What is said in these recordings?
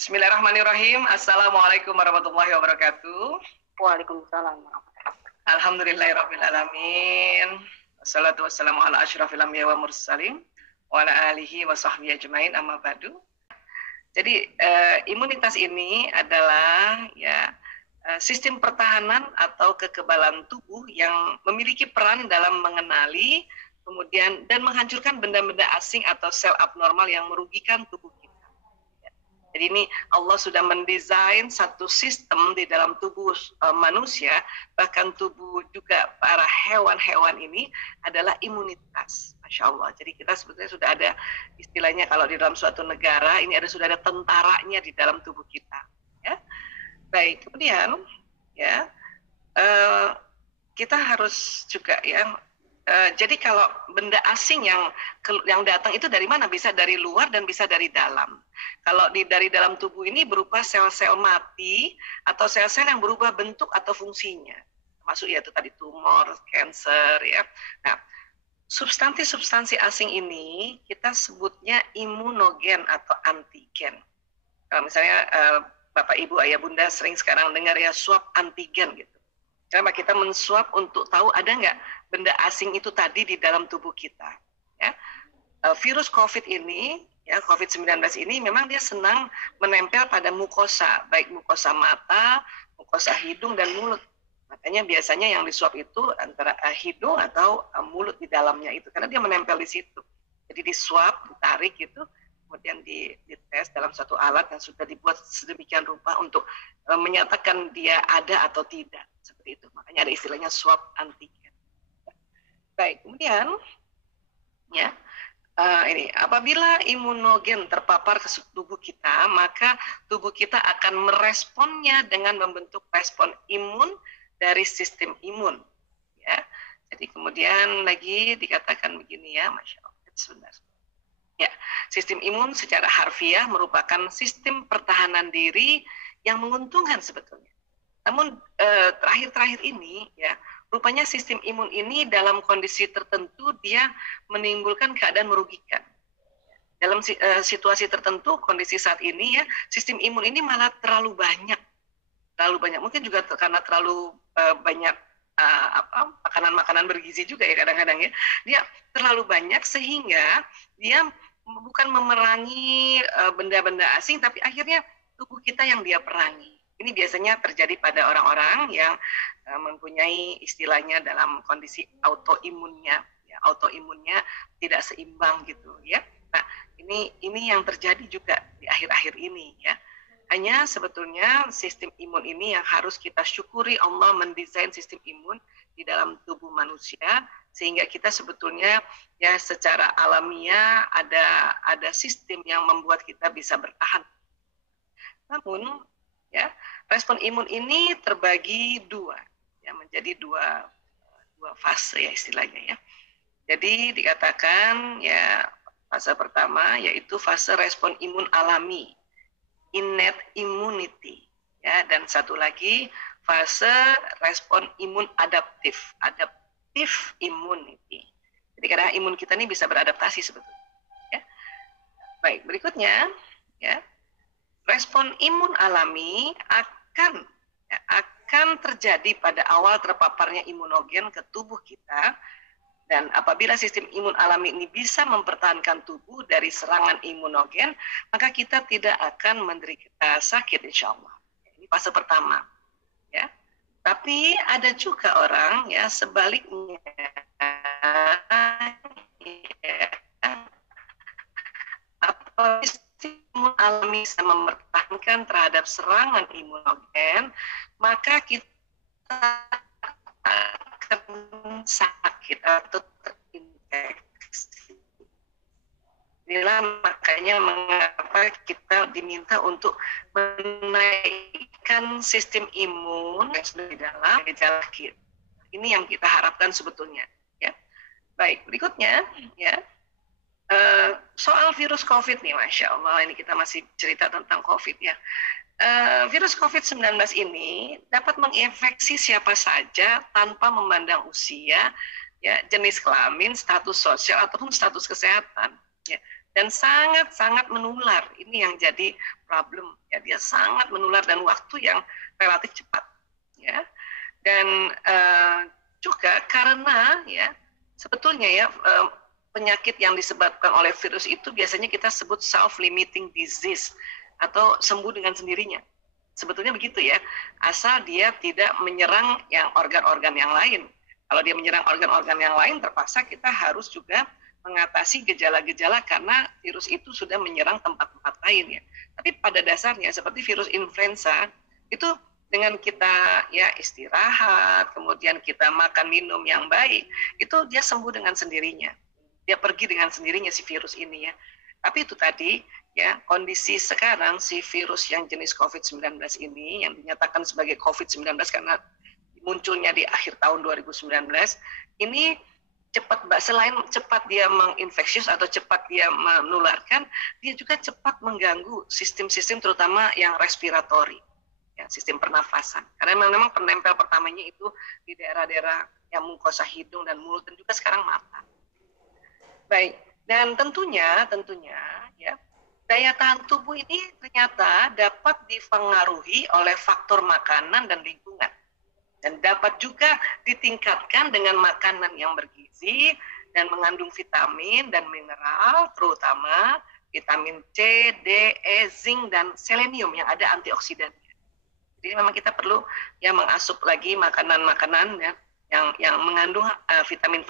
Bismillahirrahmanirrahim. Assalamualaikum warahmatullahi wabarakatuh. Waalaikumsalam. Alhamdulillahirabbil alamin. Wassalatu wassalamu ala asyrafil anbiya wa mursalin wa ala alihi wa sahbihi ajmain, amma ba'du. Jadi imunitas ini adalah sistem pertahanan atau kekebalan tubuh yang memiliki peran dalam mengenali kemudian dan menghancurkan benda-benda asing atau sel abnormal yang merugikan tubuh kita. Jadi ini Allah sudah mendesain satu sistem di dalam tubuh manusia, bahkan tubuh juga para hewan-hewan ini adalah imunitas. Masya Allah. Jadi kita sebetulnya sudah ada istilahnya kalau di dalam suatu negara ini sudah ada tentaranya di dalam tubuh kita. Ya. Baik, kemudian kita harus juga jadi kalau benda asing yang datang itu dari mana? Bisa dari luar dan bisa dari dalam. Kalau dari dalam tubuh ini berupa sel-sel mati atau sel-sel yang berubah bentuk atau fungsinya. Termasuk itu tadi tumor, kanker ya. Nah, substansi asing ini kita sebutnya imunogen atau antigen. Kalau misalnya Bapak, Ibu, Ayah, Bunda sering sekarang dengar swab antigen gitu. Karena kita menswab untuk tahu ada nggak benda asing itu tadi di dalam tubuh kita. Ya. Virus COVID ini, COVID-19 ini memang dia senang menempel pada mukosa, baik mukosa mata, mukosa hidung, dan mulut. Makanya biasanya yang diswab itu antara hidung atau mulut di dalamnya itu, karena dia menempel di situ. Jadi diswab, ditarik gitu, kemudian dites dalam satu alat yang sudah dibuat sedemikian rupa untuk menyatakan dia ada atau tidak. Seperti itu. Makanya ada istilahnya swab antigen. Baik, kemudian ini apabila imunogen terpapar ke tubuh kita, maka tubuh kita akan meresponnya dengan membentuk respon imun dari sistem imun. Ya. Jadi kemudian lagi dikatakan begini Masya Allah. Sebentar. Ya, sistem imun secara harfiah merupakan sistem pertahanan diri yang menguntungkan sebetulnya. Namun terakhir-terakhir ini rupanya sistem imun ini dalam kondisi tertentu dia menimbulkan keadaan merugikan. Dalam situasi tertentu, kondisi saat ini sistem imun ini malah terlalu banyak. Mungkin juga karena terlalu banyak makanan-makanan bergizi juga kadang-kadang dia terlalu banyak sehingga dia bukan memerangi benda-benda asing, tapi akhirnya tubuh kita yang dia perangi. Ini biasanya terjadi pada orang-orang yang mempunyai istilahnya dalam kondisi autoimunnya. Autoimunnya tidak seimbang gitu ya. Nah, ini yang terjadi juga di akhir-akhir ini ya. Hanya sebetulnya sistem imun ini yang harus kita syukuri, Allah mendesain sistem imun di dalam tubuh manusia sehingga kita sebetulnya secara alamiah ada sistem yang membuat kita bisa bertahan. Namun respon imun ini terbagi menjadi dua fase istilahnya. Jadi dikatakan fase pertama yaitu fase respon imun alami, innate immunity, dan satu lagi fase respon imun adaptif immunity. Jadi karena imun kita ini bisa beradaptasi sebetulnya. Baik, berikutnya respon imun alami akan terjadi pada awal terpaparnya imunogen ke tubuh kita, dan apabila sistem imun alami ini bisa mempertahankan tubuh dari serangan imunogen, maka kita tidak akan menderita sakit insya Allah. Ini fase pertama. Tapi ada juga orang sebaliknya apabila imun alami bisa mempertahankan terhadap serangan imunogen, maka kita akan sakit atau terinfeksi. Inilah makanya mengapa kita diminta untuk menaikkan sistem imun di dalam gejala sakit. Ini yang kita harapkan sebetulnya. Baik, berikutnya soal virus COVID nih, Masya Allah, ini kita masih cerita tentang COVID virus COVID-19 ini dapat menginfeksi siapa saja tanpa memandang usia, jenis kelamin, status sosial, ataupun status kesehatan. dan sangat-sangat menular. Ini yang jadi problem. Ya, dia sangat menular dan waktu yang relatif cepat. Ya, dan juga karena ya sebetulnya ya penyakit yang disebabkan oleh virus itu biasanya kita sebut self-limiting disease atau sembuh dengan sendirinya. Sebetulnya begitu ya, asal dia tidak menyerang yang organ-organ yang lain. Kalau dia menyerang organ-organ yang lain, terpaksa kita harus juga mengatasi gejala-gejala karena virus itu sudah menyerang tempat-tempat lain ya. Tapi pada dasarnya seperti virus influenza itu dengan kita ya istirahat, kemudian kita makan minum yang baik, itu dia sembuh dengan sendirinya. Dia pergi dengan sendirinya si virus ini ya. Tapi itu tadi ya kondisi sekarang si virus yang jenis COVID-19 ini yang dinyatakan sebagai COVID-19 karena munculnya di akhir tahun 2019 ini cepat, selain cepat dia menginfeksius atau cepat dia menularkan, dia juga cepat mengganggu sistem-sistem terutama yang respiratori, ya, sistem pernafasan. Karena memang penempel pertamanya itu di daerah-daerah yang mukosa hidung dan mulut dan juga sekarang mata. Baik, dan tentunya ya daya tahan tubuh ini ternyata dapat dipengaruhi oleh faktor makanan dan lingkungan. Dan dapat juga ditingkatkan dengan makanan yang bergizi dan mengandung vitamin dan mineral, terutama vitamin C, D, E, zinc, dan selenium yang ada antioksidannya. Jadi memang kita perlu ya mengasup lagi makanan-makanan ya, yang mengandung vitamin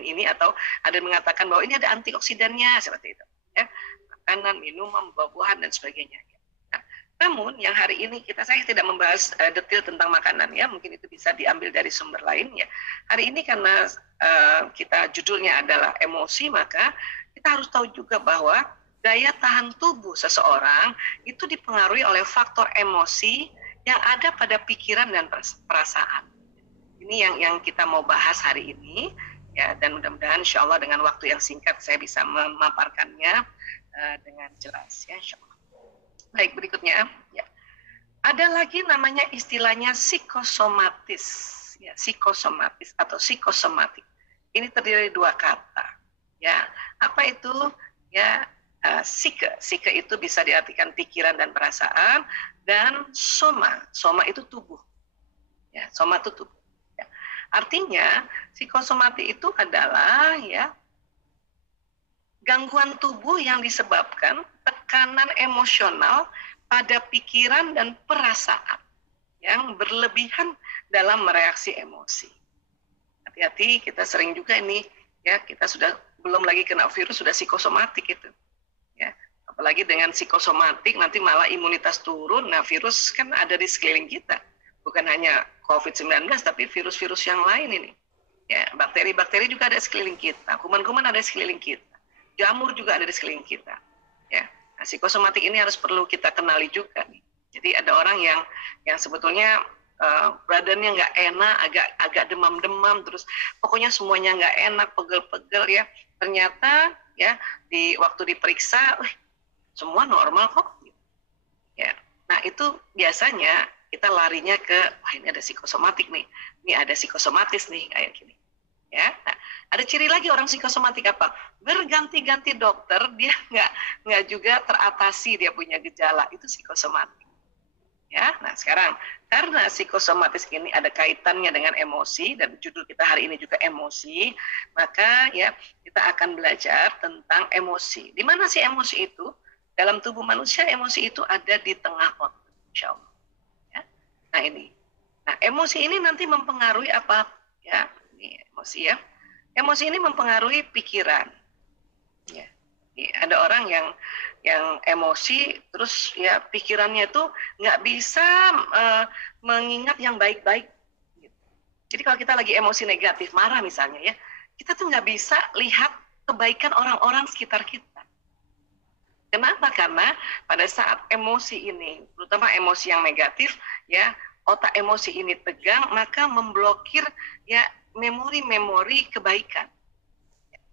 ini, atau ada yang mengatakan bahwa ini ada antioksidannya seperti itu. Ya. Makanan, minuman, buah-buahan, dan sebagainya. Nah, namun yang hari ini saya tidak membahas detail tentang makanan ya, mungkin itu bisa diambil dari sumber lain ya. Hari ini karena kita judulnya adalah emosi, maka kita harus tahu juga bahwa daya tahan tubuh seseorang itu dipengaruhi oleh faktor emosi yang ada pada pikiran dan perasaan. Ini yang kita mau bahas hari ini ya, dan mudah-mudahan insya Allah dengan waktu yang singkat saya bisa memaparkannya dengan jelas ya, insya Allah. Baik, berikutnya ya. Ada lagi namanya istilahnya psikosomatis ya, psikosomatis atau psikosomatik. Ini terdiri dari dua kata ya. Apa itu ya? Psike itu bisa diartikan pikiran dan perasaan, dan soma itu tubuh ya, soma itu tubuh ya. Artinya psikosomatik itu adalah ya gangguan tubuh yang disebabkan tekanan emosional pada pikiran dan perasaan yang berlebihan dalam mereaksi emosi. Hati-hati, kita sering juga ini ya, kita sudah belum lagi kena virus sudah psikosomatik itu ya. Apalagi dengan psikosomatik nanti malah imunitas turun. Nah, virus kan ada di sekeliling kita, bukan hanya COVID-19 tapi virus-virus yang lain ini ya. Bakteri-bakteri juga ada di sekeliling kita, kuman-kuman ada di sekeliling kita, jamur juga ada di sekeliling kita ya. Nah, psikosomatik ini harus perlu kita kenali juga nih. Jadi ada orang yang sebetulnya badannya nggak enak, agak demam-demam, terus pokoknya semuanya nggak enak, pegel-pegel ya. Ternyata ya waktu diperiksa, semua normal kok. Ya, nah itu biasanya kita larinya ke, wah ini ada psikosomatik nih, ini ada psikosomatis nih kayak gini. Ya, nah, ada ciri lagi orang psikosomatik apa? Berganti-ganti dokter, dia nggak juga teratasi dia punya gejala, itu psikosomatik. Ya, nah sekarang karena psikosomatis ini ada kaitannya dengan emosi dan judul kita hari ini juga emosi, maka ya kita akan belajar tentang emosi. Di mana sih emosi itu? Dalam tubuh manusia emosi itu ada di tengah otak, insya Allah. Ya. Nah ini, nah emosi ini nanti mempengaruhi apa? Ya, ini emosi ya. Emosi ini mempengaruhi pikiran. Ya. Ada orang yang emosi terus ya pikirannya itu nggak bisa mengingat yang baik-baik. Jadi kalau kita lagi emosi negatif, marah misalnya ya, kita tuh nggak bisa lihat kebaikan orang-orang sekitar kita. Kenapa? Karena pada saat emosi ini, terutama emosi yang negatif, ya otak emosi ini tegang, maka memblokir ya memori-memori kebaikan.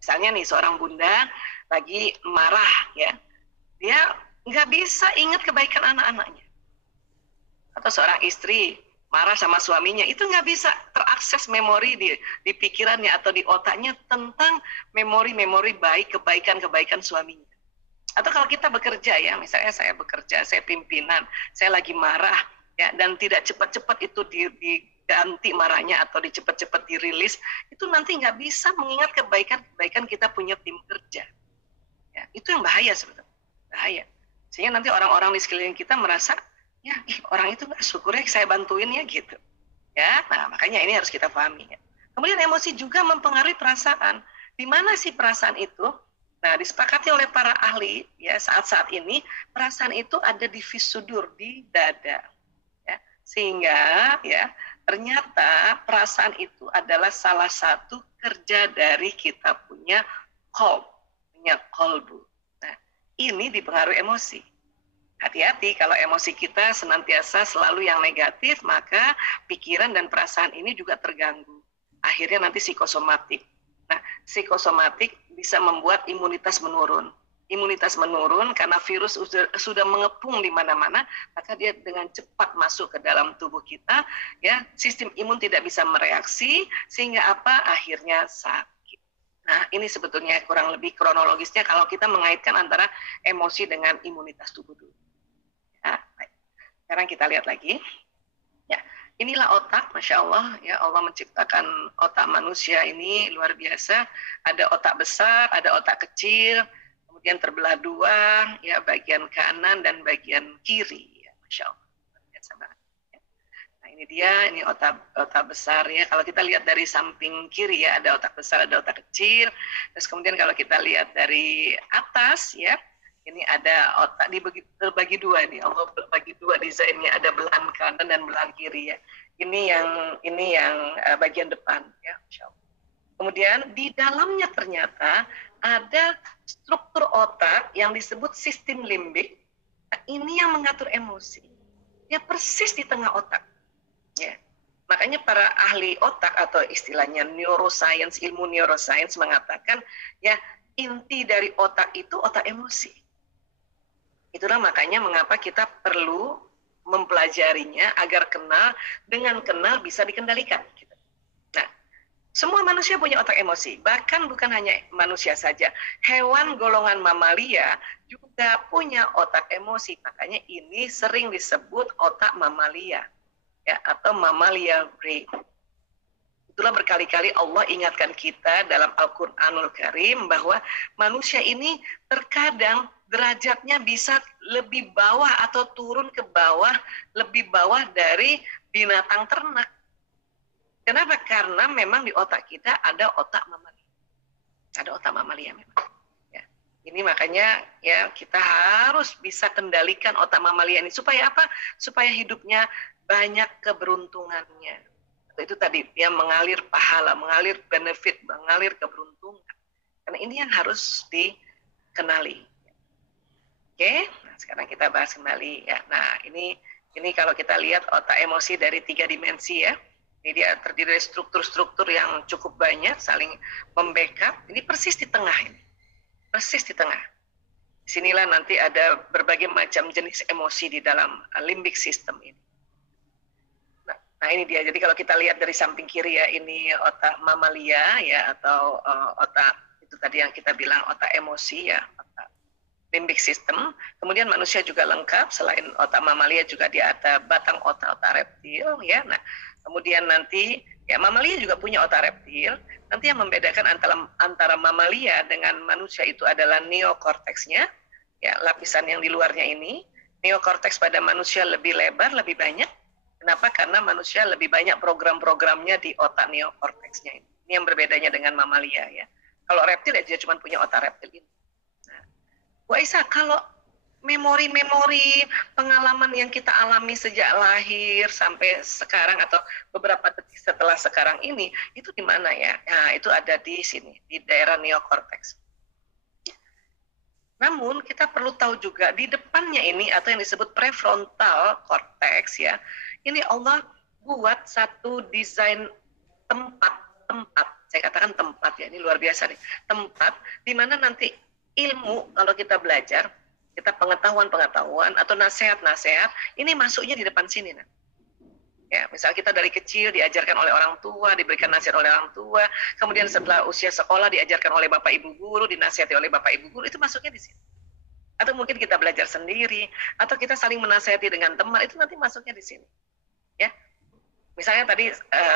Misalnya nih seorang bunda lagi marah ya, dia nggak bisa ingat kebaikan anak-anaknya. Atau seorang istri marah sama suaminya, itu nggak bisa terakses memori di pikirannya atau di otaknya tentang memori-memori baik, kebaikan-kebaikan suaminya. Atau kalau kita bekerja ya, misalnya saya bekerja, saya pimpinan, saya lagi marah ya, dan tidak cepat-cepat itu diganti marahnya atau cepat-cepat dirilis, itu nanti nggak bisa mengingat kebaikan-kebaikan kita punya tim kerja. Ya, itu yang bahaya sebetulnya, bahaya. Sehingga nanti orang-orang di sekeliling kita merasa, ya orang itu nggak syukur ya saya bantuin ya gitu. Ya, nah makanya ini harus kita pahami. Ya. Kemudian emosi juga mempengaruhi perasaan. Di mana sih perasaan itu? Nah, disepakati oleh para ahli ya saat-saat ini perasaan itu ada di visudur, di dada. Ya. Sehingga ya ternyata perasaan itu adalah salah satu kerja dari kita punya qalb, punya qalbu. Nah, ini dipengaruhi emosi. Hati-hati kalau emosi kita senantiasa selalu yang negatif, maka pikiran dan perasaan ini juga terganggu. Akhirnya nanti psikosomatik. Nah, psikosomatik bisa membuat imunitas menurun. Imunitas menurun karena virus sudah mengepung di mana-mana, maka dia dengan cepat masuk ke dalam tubuh kita, ya sistem imun tidak bisa mereaksi, sehingga apa? Akhirnya sakit. Nah, ini sebetulnya kurang lebih kronologisnya kalau kita mengaitkan antara emosi dengan imunitas tubuh dulu. Ya, baik. Sekarang kita lihat lagi. Ya, inilah otak, Masya Allah, ya Allah menciptakan otak manusia ini luar biasa. Ada otak besar, ada otak kecil, kemudian terbelah dua, ya bagian kanan dan bagian kiri, ya Masya Allah, luar biasa banget. Ya. Nah ini dia, ini otak besar ya. Kalau kita lihat dari samping kiri ya, ada otak besar, ada otak kecil. Terus kemudian kalau kita lihat dari atas ya, ini ada otak terbagi dua nih, Allah berbagi dua desainnya, ada belahan kanan dan belahan kiri ya. Ini yang bagian depan ya, Masya Allah. Kemudian di dalamnya ternyata ada struktur otak yang disebut sistem limbik. Nah, ini yang mengatur emosi. Ya persis di tengah otak. Ya. Makanya para ahli otak atau istilahnya neuroscience, ilmu neuroscience mengatakan ya inti dari otak itu otak emosi. Itulah makanya mengapa kita perlu mempelajarinya agar dengan kenal bisa dikendalikan. Nah, semua manusia punya otak emosi, bahkan bukan hanya manusia saja. Hewan golongan mamalia juga punya otak emosi, makanya ini sering disebut otak mamalia, ya atau mamalia brain. Itulah berkali-kali Allah ingatkan kita dalam Al-Quranul Karim bahwa manusia ini terkadang derajatnya bisa lebih bawah atau turun ke bawah, lebih bawah dari binatang ternak. Kenapa? Karena memang di otak kita ada otak mamalia. Ada otak mamalia memang. Ya. Ini makanya ya kita harus bisa kendalikan otak mamalia ini. Supaya apa? Supaya hidupnya banyak keberuntungannya. Itu tadi, ya mengalir pahala, mengalir benefit, mengalir keberuntungan. Karena ini yang harus dikenali. Oke, nah sekarang kita bahas kembali ya. Nah ini kalau kita lihat otak emosi dari 3 dimensi ya. Ini dia terdiri dari struktur-struktur yang cukup banyak, saling membackup. Ini persis di tengah ini, persis di tengah. Disinilah nanti ada berbagai macam jenis emosi di dalam limbic system ini. Nah ini dia. Jadi kalau kita lihat dari samping kiri ya, ini otak mamalia ya atau otak itu tadi yang kita bilang otak emosi ya, otak limbic system. Kemudian manusia juga lengkap, selain otak mamalia juga dia ada batang otak reptil ya. Nah, kemudian nanti ya mamalia juga punya otak reptil. Nanti yang membedakan antara mamalia dengan manusia itu adalah neokorteksnya, ya lapisan yang di luarnya ini. Neokorteks pada manusia lebih lebar, lebih banyak. Kenapa? Karena manusia lebih banyak program-programnya di otak neokorteksnya ini. Ini yang berbedanya dengan mamalia ya. Kalau reptil ya dia cuma punya otak reptil ini. Bu Aisyah, kalau memori-memori pengalaman yang kita alami sejak lahir sampai sekarang atau beberapa detik setelah sekarang ini, itu di mana ya? Nah, itu ada di sini, di daerah neokorteks. Namun, kita perlu tahu juga di depannya ini, atau yang disebut prefrontal cortex ya, ini Allah buat satu desain tempat. Saya katakan tempat ya, ini luar biasa nih. Tempat di mana nanti ilmu kalau kita belajar, kita pengetahuan atau nasihat-nasihat, ini masuknya di depan sini. Nah. Ya, misal kita dari kecil diajarkan oleh orang tua, diberikan nasihat oleh orang tua, kemudian setelah usia sekolah diajarkan oleh bapak ibu guru, dinasihati oleh bapak ibu guru, itu masuknya di sini. Atau mungkin kita belajar sendiri, atau kita saling menasihati dengan teman, itu nanti masuknya di sini. Ya, misalnya tadi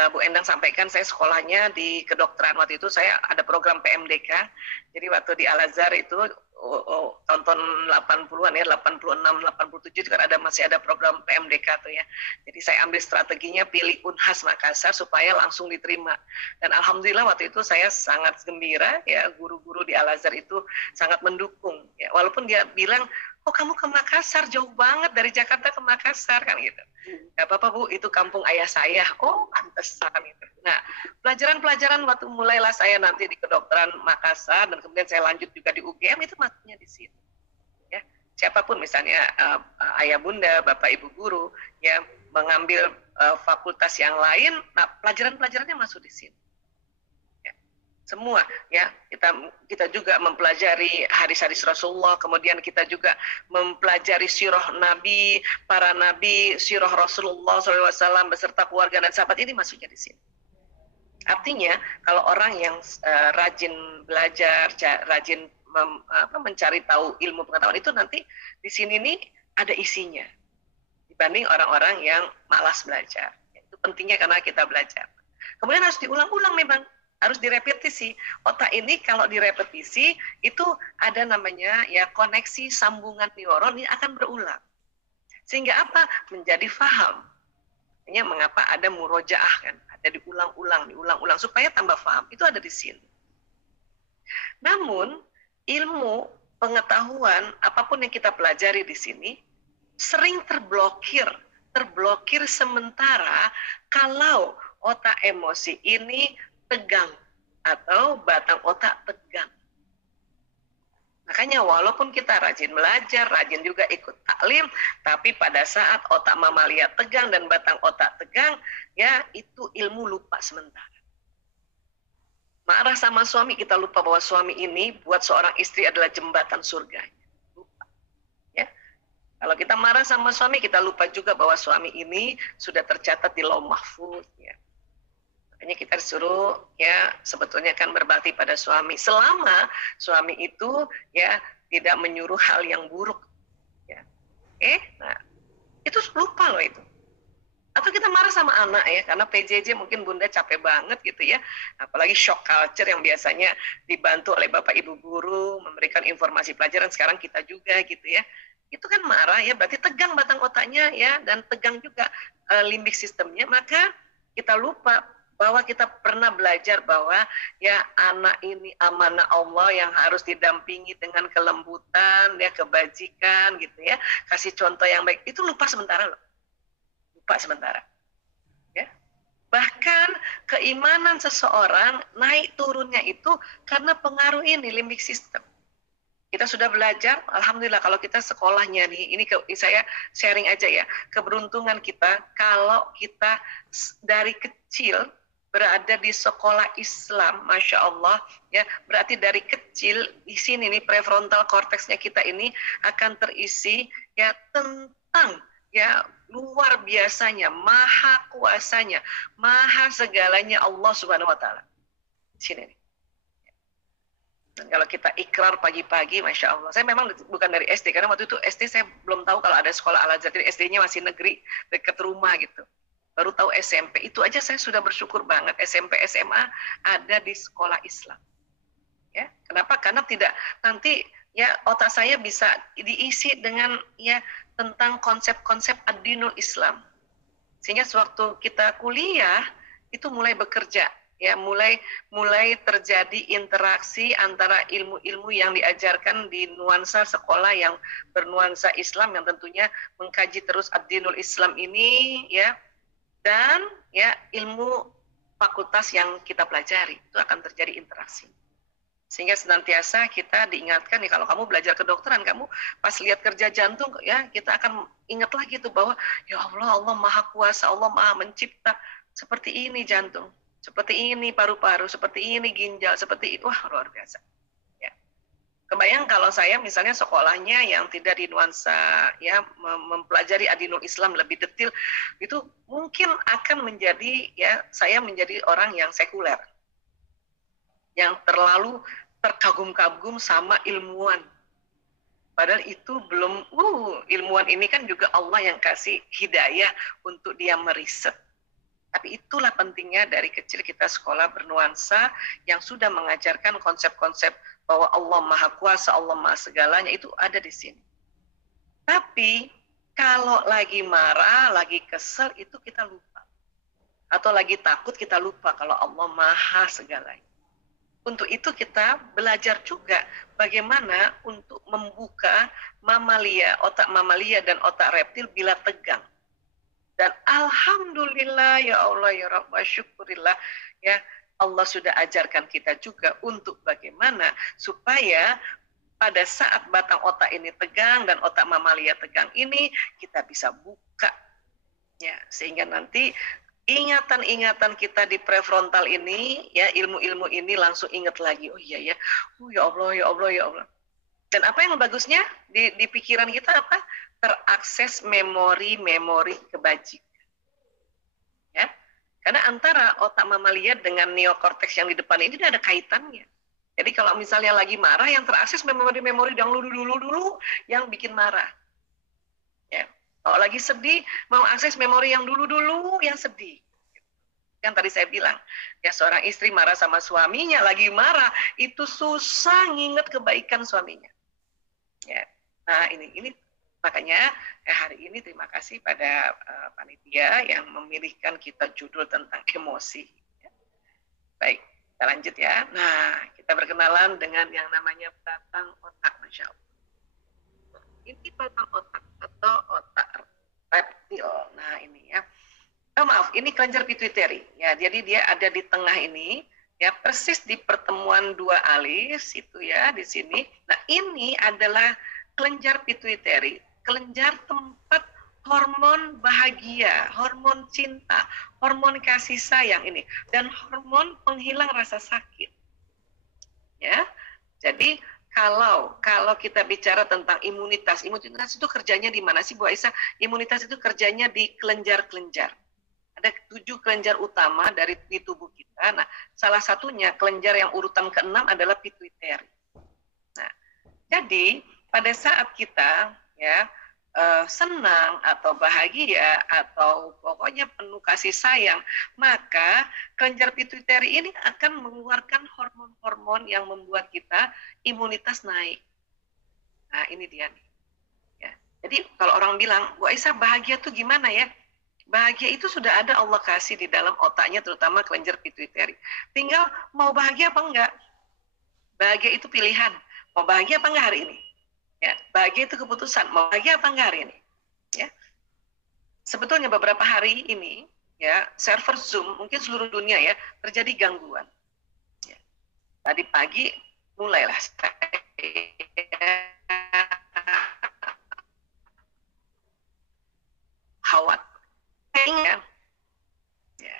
Bu Endang sampaikan saya sekolahnya di kedokteran, waktu itu saya ada program PMDK, jadi waktu di Al-Azhar itu tahun 80-an ya, 86, 87 kan masih ada program PMDK tuh ya. Jadi saya ambil strateginya pilih Unhas Makassar supaya langsung diterima. Dan alhamdulillah waktu itu saya sangat gembira ya, guru-guru di Al-Azhar itu sangat mendukung ya. Walaupun dia bilang, "Oh, kamu ke Makassar, jauh banget dari Jakarta ke Makassar," kan gitu. "Gak apa-apa Bu, itu kampung ayah saya." "Oh, pantesan gitu." Nah, pelajaran-pelajaran waktu mulailah saya nanti di kedokteran Makassar dan kemudian saya lanjut juga di UGM, itu masuknya di sini. Ya, siapapun misalnya ayah bunda, bapak ibu guru, ya mengambil fakultas yang lain, nah pelajaran-pelajarannya masuk di sini. Ya, semua ya kita juga mempelajari hadis-hadis Rasulullah, kemudian kita juga mempelajari sirah Nabi, para Nabi, sirah Rasulullah SAW beserta keluarga dan sahabat, ini masuknya di sini. Artinya kalau orang yang rajin belajar, rajin mencari tahu ilmu pengetahuan, itu nanti di sini nih ada isinya dibanding orang-orang yang malas belajar. Itu pentingnya karena kita belajar. Kemudian harus diulang-ulang, memang harus direpetisi. Otak ini kalau direpetisi itu ada namanya ya koneksi sambungan neuron, ini akan berulang. Sehingga apa? Menjadi faham. Makanya mengapa ada murojaah kan? Ada diulang-ulang supaya tambah faham. Itu ada di sini. Namun ilmu pengetahuan apapun yang kita pelajari di sini sering terblokir sementara kalau otak emosi ini tegang atau batang otak tegang. Makanya walaupun kita rajin belajar, rajin juga ikut taklim, tapi pada saat otak mamalia tegang dan batang otak tegang, ya itu ilmu lupa sementara. Marah sama suami, kita lupa bahwa suami ini buat seorang istri adalah jembatan surganya. Lupa. Ya. Kalau kita marah sama suami, kita lupa juga bahwa suami ini sudah tercatat di Lauh Mahfuz. Ya. Makanya kita disuruh ya sebetulnya kan berbakti pada suami selama suami itu ya tidak menyuruh hal yang buruk. Ya. Nah itu lupa loh itu. Atau kita marah sama anak ya, karena PJJ mungkin bunda capek banget gitu ya. Apalagi shock culture yang biasanya dibantu oleh bapak ibu guru, memberikan informasi pelajaran, sekarang kita juga gitu ya. Itu kan marah ya, berarti tegang batang otaknya ya, dan tegang juga limbik sistemnya, maka kita lupa bahwa kita pernah belajar bahwa ya anak ini amanah Allah yang harus didampingi dengan kelembutan, ya kebajikan gitu ya, kasih contoh yang baik, itu lupa sementara loh. Sementara ya, bahkan keimanan seseorang naik turunnya itu karena pengaruh ini limbik sistem. Kita sudah belajar, alhamdulillah kalau kita sekolahnya nih, ini saya sharing aja ya, keberuntungan kita kalau kita dari kecil berada di sekolah Islam, masya Allah ya, berarti dari kecil di sini nih prefrontal korteksnya kita ini akan terisi ya tentang ya luar biasanya, maha kuasanya, maha segalanya Allah Subhanahu wa taala. Sini nih. Dan kalau kita ikrar pagi-pagi, masya Allah. Saya memang bukan dari SD, karena waktu itu SD saya belum tahu kalau ada sekolah Al-Azhar, jadi SD-nya masih negeri dekat rumah gitu. Baru tahu SMP, itu aja saya sudah bersyukur banget. SMP, SMA ada di sekolah Islam. Ya, kenapa? Karena tidak nanti ya otak saya bisa diisi dengan ya tentang konsep-konsep ad-dinul Islam. Sehingga sewaktu kita kuliah itu mulai bekerja, ya mulai terjadi interaksi antara ilmu-ilmu yang diajarkan di nuansa sekolah yang bernuansa Islam, yang tentunya mengkaji terus ad-dinul Islam ini ya, dan ya ilmu fakultas yang kita pelajari, itu akan terjadi interaksi. Sehingga senantiasa kita diingatkan nih, kalau kamu belajar kedokteran, kamu pas lihat kerja jantung ya, kita akan ingat lagi tuh bahwa ya Allah, Allah maha kuasa, Allah maha mencipta, seperti ini jantung, seperti ini paru-paru, seperti ini ginjal, seperti itu, wah luar biasa ya. Kebayang kalau saya misalnya sekolahnya yang tidak di nuansa ya mempelajari adinul Islam lebih detail, itu mungkin akan menjadi ya saya menjadi orang yang sekuler, yang terlalu terkagum-kagum sama ilmuwan. Padahal itu belum, ilmuwan ini kan juga Allah yang kasih hidayah untuk dia meriset. Tapi itulah pentingnya dari kecil kita sekolah bernuansa yang sudah mengajarkan konsep-konsep bahwa Allah Maha Kuasa, Allah Maha Segalanya, itu ada di sini. Tapi kalau lagi marah, lagi kesel, itu kita lupa. Atau lagi takut, kita lupa kalau Allah Maha Segalanya. Untuk itu kita belajar juga bagaimana untuk membuka mamalia, otak mamalia dan otak reptil bila tegang. Dan alhamdulillah ya Allah ya Rabb, syukurillah ya Allah sudah ajarkan kita juga untuk bagaimana supaya pada saat batang otak ini tegang dan otak mamalia tegang ini kita bisa buka ya, sehingga nanti ingatan-ingatan kita di prefrontal ini ya, ilmu-ilmu ini langsung ingat lagi, oh iya ya, ya Allah ya Allah ya Allah. Dan apa yang bagusnya di pikiran kita apa? Terakses memori-memori kebajikan. Ya. Karena antara otak mamalia dengan neokorteks yang di depan ini ada kaitannya. Jadi kalau misalnya lagi marah, yang terakses memori-memori yang dulu yang bikin marah. Ya. Kalau lagi sedih, mau akses memori yang dulu-dulu yang sedih. Yang tadi saya bilang, ya seorang istri marah sama suaminya, lagi marah, itu susah nginget kebaikan suaminya. Ya. Nah ini makanya hari ini terima kasih pada panitia yang memilihkan kita judul tentang emosi. Ya. Baik, kita lanjut ya. Nah, kita berkenalan dengan yang namanya batang otak, Masya Allah. Ini batang otak atau otak reptil. Nah ini ya. Oh, maaf, ini kelenjar pituitary. Ya, jadi dia ada di tengah ini, ya persis di pertemuan dua alis itu ya di sini. Nah ini adalah kelenjar pituitary, kelenjar tempat hormon bahagia, hormon cinta, hormon kasih sayang ini, dan hormon penghilang rasa sakit. Ya, jadi kalau kita bicara tentang imunitas itu kerjanya di mana sih Bu Aisyah? Imunitas itu kerjanya di kelenjar-kelenjar. Ada 7 kelenjar utama di tubuh kita. Nah, salah satunya kelenjar yang urutan ke-6 adalah pituitary. Nah, jadi pada saat kita ya senang atau bahagia atau pokoknya penuh kasih sayang, maka kelenjar pituitary ini akan mengeluarkan hormon-hormon yang membuat kita imunitas naik. Nah, ini dia nih. Ya. Jadi kalau orang bilang, Bu Aisyah bahagia tuh gimana ya? Bahagia itu sudah ada Allah kasih di dalam otaknya, terutama kelenjar pituitary. Tinggal mau bahagia apa enggak? Bahagia itu pilihan. Mau bahagia apa enggak hari ini? Ya, bahagia itu keputusan. Mau bahagia apa enggak hari ini? Ya. Sebetulnya beberapa hari ini, ya, server Zoom mungkin seluruh dunia ya terjadi gangguan. Ya. Tadi pagi mulailah khawatir. Ya.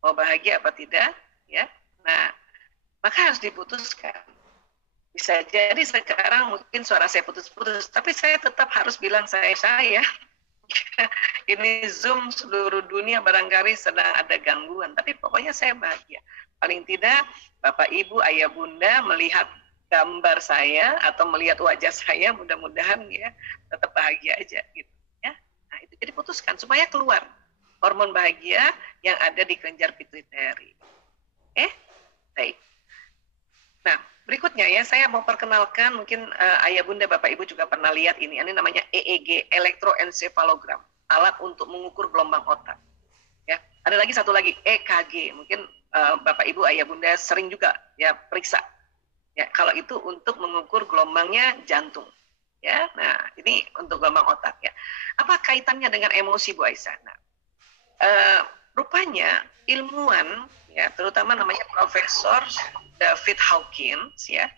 Mau bahagia apa tidak? Ya. Nah, maka harus diputuskan. Bisa jadi sekarang mungkin suara saya putus-putus, tapi saya tetap harus bilang saya. Ini Zoom seluruh dunia barangkali sedang ada gangguan, tapi pokoknya saya bahagia. Paling tidak Bapak Ibu, Ayah Bunda melihat gambar saya atau melihat wajah saya, mudah-mudahan ya tetap bahagia aja gitu ya. Nah, itu jadi putuskan supaya keluar hormon bahagia yang ada di kelenjar pituitary. Baik. Nah, berikutnya ya, saya mau perkenalkan, mungkin Ayah Bunda, Bapak Ibu juga pernah lihat ini namanya EEG, elektroencephalogram, alat untuk mengukur gelombang otak. Ya, ada lagi satu lagi, EKG, mungkin Bapak Ibu, Ayah Bunda sering juga ya periksa. Ya, kalau itu untuk mengukur gelombangnya jantung. Ya, nah ini untuk gelombang otak ya. Apa kaitannya dengan emosi Bu Aisyah? Nah, rupanya ilmuwan ya, terutama namanya Profesor David Hawkins ya,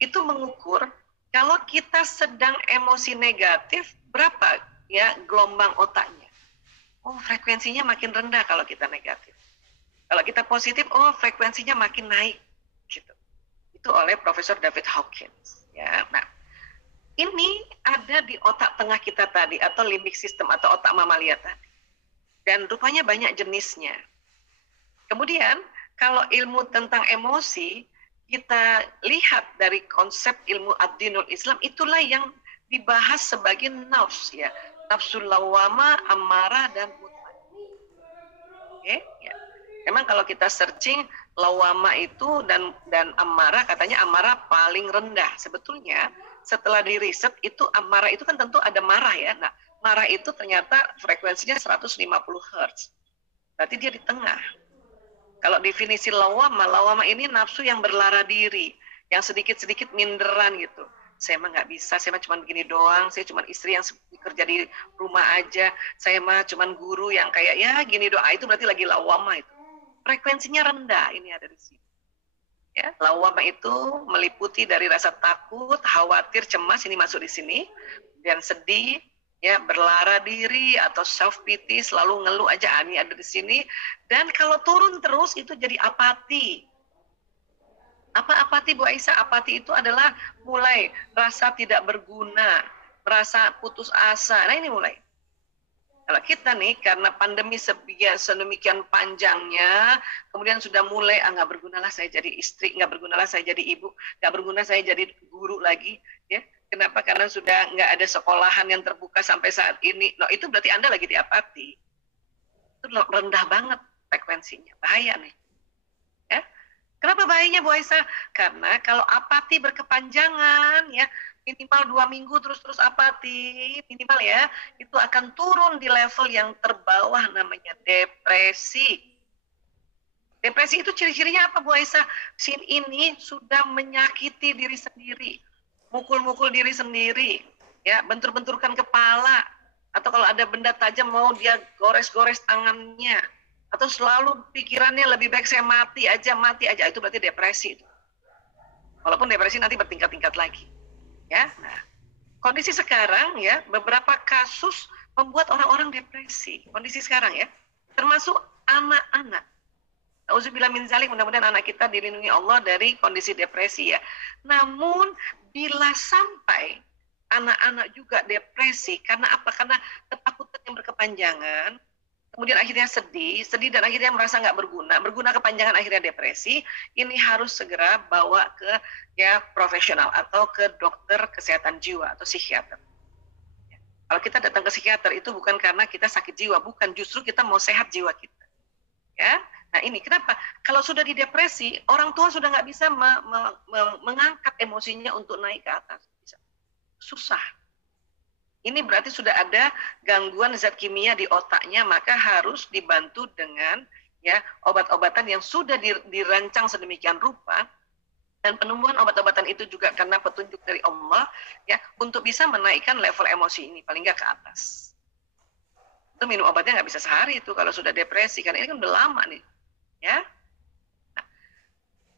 itu mengukur kalau kita sedang emosi negatif berapa ya gelombang otaknya. Oh, frekuensinya makin rendah kalau kita negatif. Kalau kita positif, oh frekuensinya makin naik gitu. Itu oleh Profesor David Hawkins ya. Nah, ini ada di otak tengah kita tadi atau limbic system atau otak mamalia tadi. Dan rupanya banyak jenisnya. Kemudian kalau ilmu tentang emosi kita lihat dari konsep ilmu ad-dinul Islam, itulah yang dibahas sebagai nafs ya. Nafsul lawwamah, ammarah, dan mutmainnah. Oke, ya. Memang kalau kita searching lawwamah itu dan ammarah, katanya ammarah paling rendah. Sebetulnya setelah di riset itu ammarah itu kan tentu ada marah ya. Nah, marah itu ternyata frekuensinya 150 Hz. Berarti dia di tengah. Kalau definisi lawwamah ini nafsu yang berlara diri, yang sedikit-sedikit minderan gitu. Saya mah nggak bisa, saya mah cuma begini doang, saya cuma istri yang kerja di rumah aja, saya mah cuma guru yang kayak ya gini doang, itu berarti lagi lawwamah itu. Frekuensinya rendah, ini ada di sini. Ya, lawwamah itu meliputi dari rasa takut, khawatir, cemas, ini masuk di sini, dan sedih, ya, berlara diri atau self pity, selalu ngeluh aja, ini ada di sini. Dan kalau turun terus itu jadi apati. Apa apati, Bu Aisyah? Apati itu adalah mulai rasa tidak berguna, merasa putus asa. Nah, ini mulai. Kalau kita nih, karena pandemi sedemikian panjangnya, kemudian sudah mulai, nggak bergunalah saya jadi istri, nggak bergunalah saya jadi ibu, nggak berguna saya jadi guru lagi. Ya, kenapa? Karena sudah nggak ada sekolahan yang terbuka sampai saat ini. Nah, itu berarti Anda lagi di apati. Itu rendah banget frekuensinya, bahaya nih. Ya. Kenapa bahayanya, Bu Aisyah? Karena kalau apati berkepanjangan, ya, minimal 2 minggu terus apati, minimal ya, itu akan turun di level yang terbawah, namanya depresi. Depresi itu ciri-cirinya apa, Bu Aisyah? Sin ini sudah menyakiti diri sendiri, mukul-mukul diri sendiri, ya, bentur-benturkan kepala, atau kalau ada benda tajam mau dia gores-gores tangannya, atau selalu pikirannya lebih baik saya mati aja, itu berarti depresi. Walaupun depresi nanti bertingkat-tingkat lagi. Ya, nah, kondisi sekarang ya, beberapa kasus membuat orang-orang depresi. Kondisi sekarang ya, termasuk anak-anak. Auzubillah min zalik, mudah-mudahan anak kita dilindungi Allah dari kondisi depresi ya. Namun bila sampai anak-anak juga depresi, karena apa? Karena ketakutan yang berkepanjangan, kemudian akhirnya sedih dan akhirnya merasa nggak berguna kepanjangan, akhirnya depresi, ini harus segera bawa ke ya profesional atau ke dokter kesehatan jiwa atau psikiater. Kalau kita datang ke psikiater itu bukan karena kita sakit jiwa, bukan, justru kita mau sehat jiwa kita. Ya, nah ini kenapa? Kalau sudah di depresi, orang tua sudah nggak bisa mengangkat emosinya untuk naik ke atas, susah. Ini berarti sudah ada gangguan zat kimia di otaknya, maka harus dibantu dengan ya obat-obatan yang sudah dirancang sedemikian rupa, dan penemuan obat-obatan itu juga karena petunjuk dari Allah ya, untuk bisa menaikkan level emosi ini paling nggak ke atas. Itu minum obatnya nggak bisa sehari itu kalau sudah depresi, karena ini kan udah lama nih ya. Nah,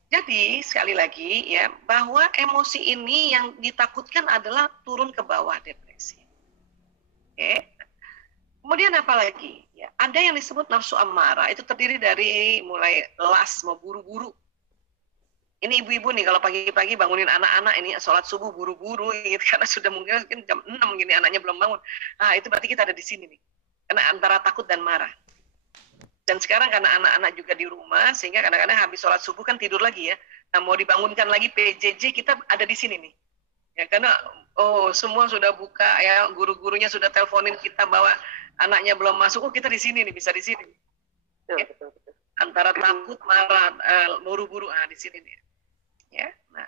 jadi sekali lagi ya, bahwa emosi ini yang ditakutkan adalah turun ke bawah depresi. Oke. Kemudian apa lagi? Ya, ada yang disebut nafsu ammarah, itu terdiri dari mulai las, mau buru-buru. Ini ibu-ibu nih kalau pagi-pagi bangunin anak-anak ini sholat subuh buru-buru gitu, karena sudah mungkin jam 6 gini anaknya belum bangun. Ah, itu berarti kita ada di sini nih. Karena antara takut dan marah. Dan sekarang karena anak-anak juga di rumah, sehingga kadang-kadang habis sholat subuh kan tidur lagi ya. Nah, mau dibangunkan lagi PJJ, kita ada di sini nih. Ya, karena semua sudah buka ya, guru-gurunya sudah teleponin kita bahwa anaknya belum masuk, kita di sini nih, bisa di sini. Ya. Antara takut, marah, buru-buru, di sini nih. Ya, nah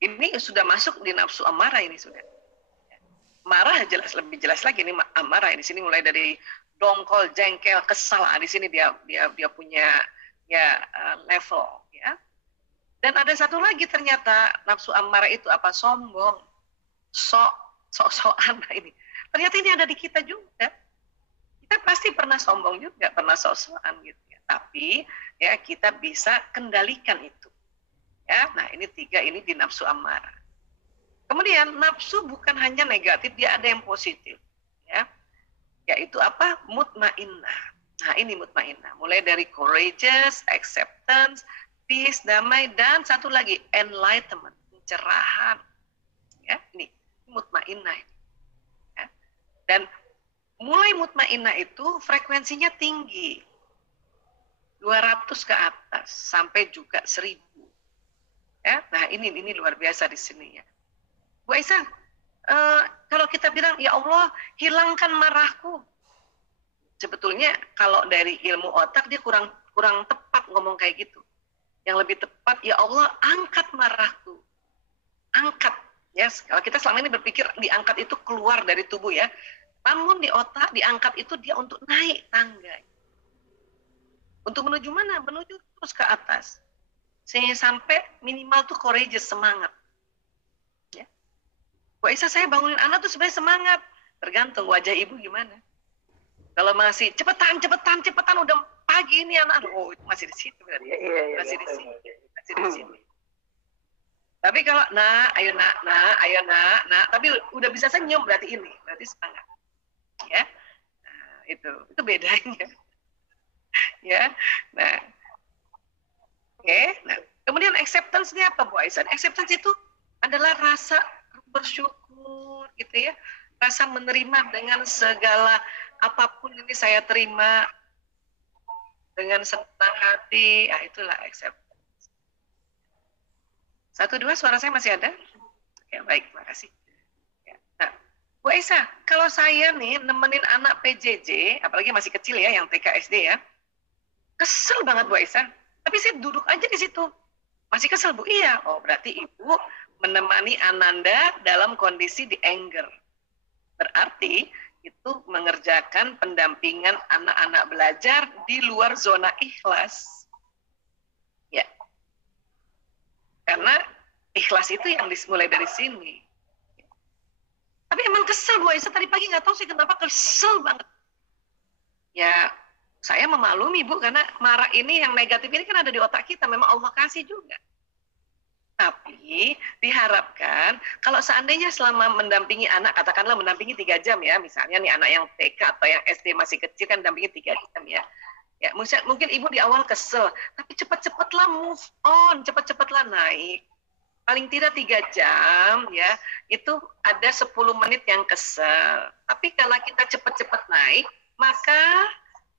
ini sudah masuk di nafsu amarah ini sudah. Marah jelas, lebih jelas lagi ini amarah di sini, mulai dari dongkol, jengkel, kesal, di sini dia punya ya level ya. Dan ada satu lagi ternyata nafsu amarah itu apa? Sombong, sok-sokan ini. Ternyata ini ada di kita juga. Kita pasti pernah sombong juga, pernah sok-sokan gitu ya. Tapi ya kita bisa kendalikan itu. Ya, nah ini 3 ini di nafsu amarah. Kemudian nafsu bukan hanya negatif, dia ada yang positif. Ya, yaitu apa? Mutmainnah. Nah ini mutmainnah. Mulai dari courageous, acceptance, peace, damai, dan satu lagi enlightenment, pencerahan. Ya, ini mutmainnah. Ya. Dan mulai mutmainnah itu frekuensinya tinggi, 200 ke atas sampai juga 1000. Ya, nah ini luar biasa di sini ya. Bu Aisyah, kalau kita bilang, ya Allah, hilangkan marahku. Sebetulnya kalau dari ilmu otak dia kurang tepat ngomong kayak gitu. Yang lebih tepat, ya Allah, angkat marahku. Angkat. Ya, kalau kita selama ini berpikir diangkat itu keluar dari tubuh ya. Namun di otak diangkat itu dia untuk naik tangga. Untuk menuju mana? Menuju terus ke atas. Sehingga sampai minimal tuh courageous, semangat. Ya. Bu Aisyah, saya bangunin anak tuh sebenarnya semangat. Tergantung wajah ibu gimana. Kalau masih cepetan udah pagi ini anak, oh itu masih di situ berarti. Masih di sini. Masih di sini. Tapi kalau ayo nak, tapi udah bisa senyum berarti semangat. Ya. Nah, itu bedanya. Ya. Nah. Oke. Nah, kemudian acceptance-nya apa, Bu Aisyah? Acceptance itu adalah rasa bersyukur gitu ya. Rasa menerima dengan segala apapun ini saya terima dengan senang hati. Ah, itulah acceptance. 1, 2, suara saya masih ada? Ya, baik, makasih. Ya. Nah, Bu Aisyah, kalau saya nih nemenin anak PJJ, apalagi masih kecil ya, yang TK SD ya, kesel banget Bu Aisyah. Tapi saya duduk aja di situ. Masih kesel, Bu? Iya. Oh, berarti Ibu menemani Ananda dalam kondisi di anger. Berarti itu mengerjakan pendampingan anak-anak belajar di luar zona ikhlas. Ya. Karena ikhlas itu yang dimulai dari sini. Tapi emang kesel Bu Aisyah, tadi pagi nggak tahu sih kenapa kesel banget. Ya, saya memaklumi Bu, karena marah ini yang negatif ini kan ada di otak kita, memang Allah kasih juga. Tapi diharapkan kalau seandainya selama mendampingi anak, katakanlah mendampingi 3 jam ya, misalnya nih anak yang TK atau yang SD masih kecil kan dampingi 3 jam ya. Ya, mungkin ibu di awal kesel, tapi cepat-cepatlah move on, cepat-cepatlah naik. Paling tidak 3 jam ya, itu ada 10 menit yang kesel. Tapi kalau kita cepat-cepat naik, maka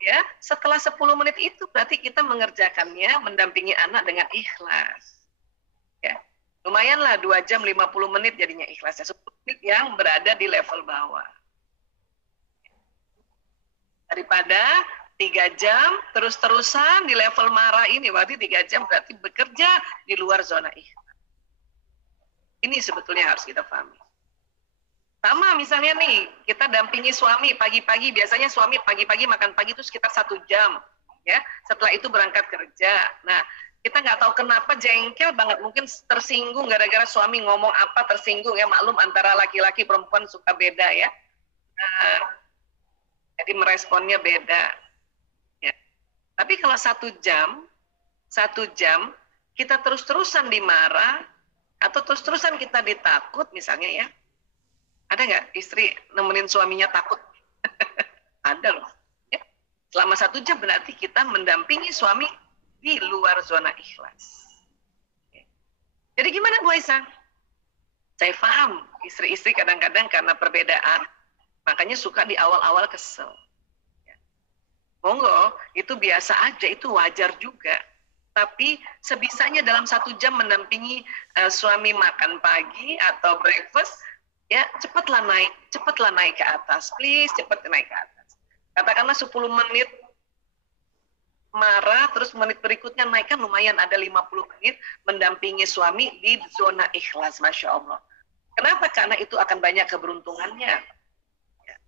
ya setelah 10 menit itu berarti kita mengerjakannya, mendampingi anak dengan ikhlas. Ya, lumayanlah 2 jam 50 menit jadinya ikhlasnya, 10 menit yang berada di level bawah. Daripada 3 jam terus-terusan di level marah ini, berarti 3 jam berarti bekerja di luar zona ikhlas. Ini sebetulnya harus kita pahami. Sama misalnya nih, kita dampingi suami pagi-pagi, biasanya suami pagi-pagi makan pagi itu sekitar 1 jam. Ya, setelah itu berangkat kerja. Nah, kita nggak tahu kenapa jengkel banget, mungkin tersinggung gara-gara suami ngomong apa, tersinggung ya, maklum antara laki-laki perempuan suka beda ya. Nah, jadi meresponnya beda. Ya. Tapi kalau 1 jam kita terus-terusan dimarah atau terus-terusan kita ditakut misalnya ya, ada nggak istri nemenin suaminya takut? Ada loh. Ya. Selama 1 jam berarti kita mendampingi suami di luar zona ikhlas. Jadi gimana Bu Aisyah? Saya paham istri-istri kadang-kadang karena perbedaan, makanya suka di awal-awal kesel. Monggo, itu biasa aja, itu wajar juga. Tapi sebisanya dalam 1 jam mendampingi suami makan pagi atau breakfast, ya cepatlah naik ke atas, please cepat naik ke atas. Katakanlah 10 menit marah, terus menit berikutnya naik, kan lumayan ada 50 menit mendampingi suami di zona ikhlas, Masya Allah. Kenapa? Karena itu akan banyak keberuntungannya,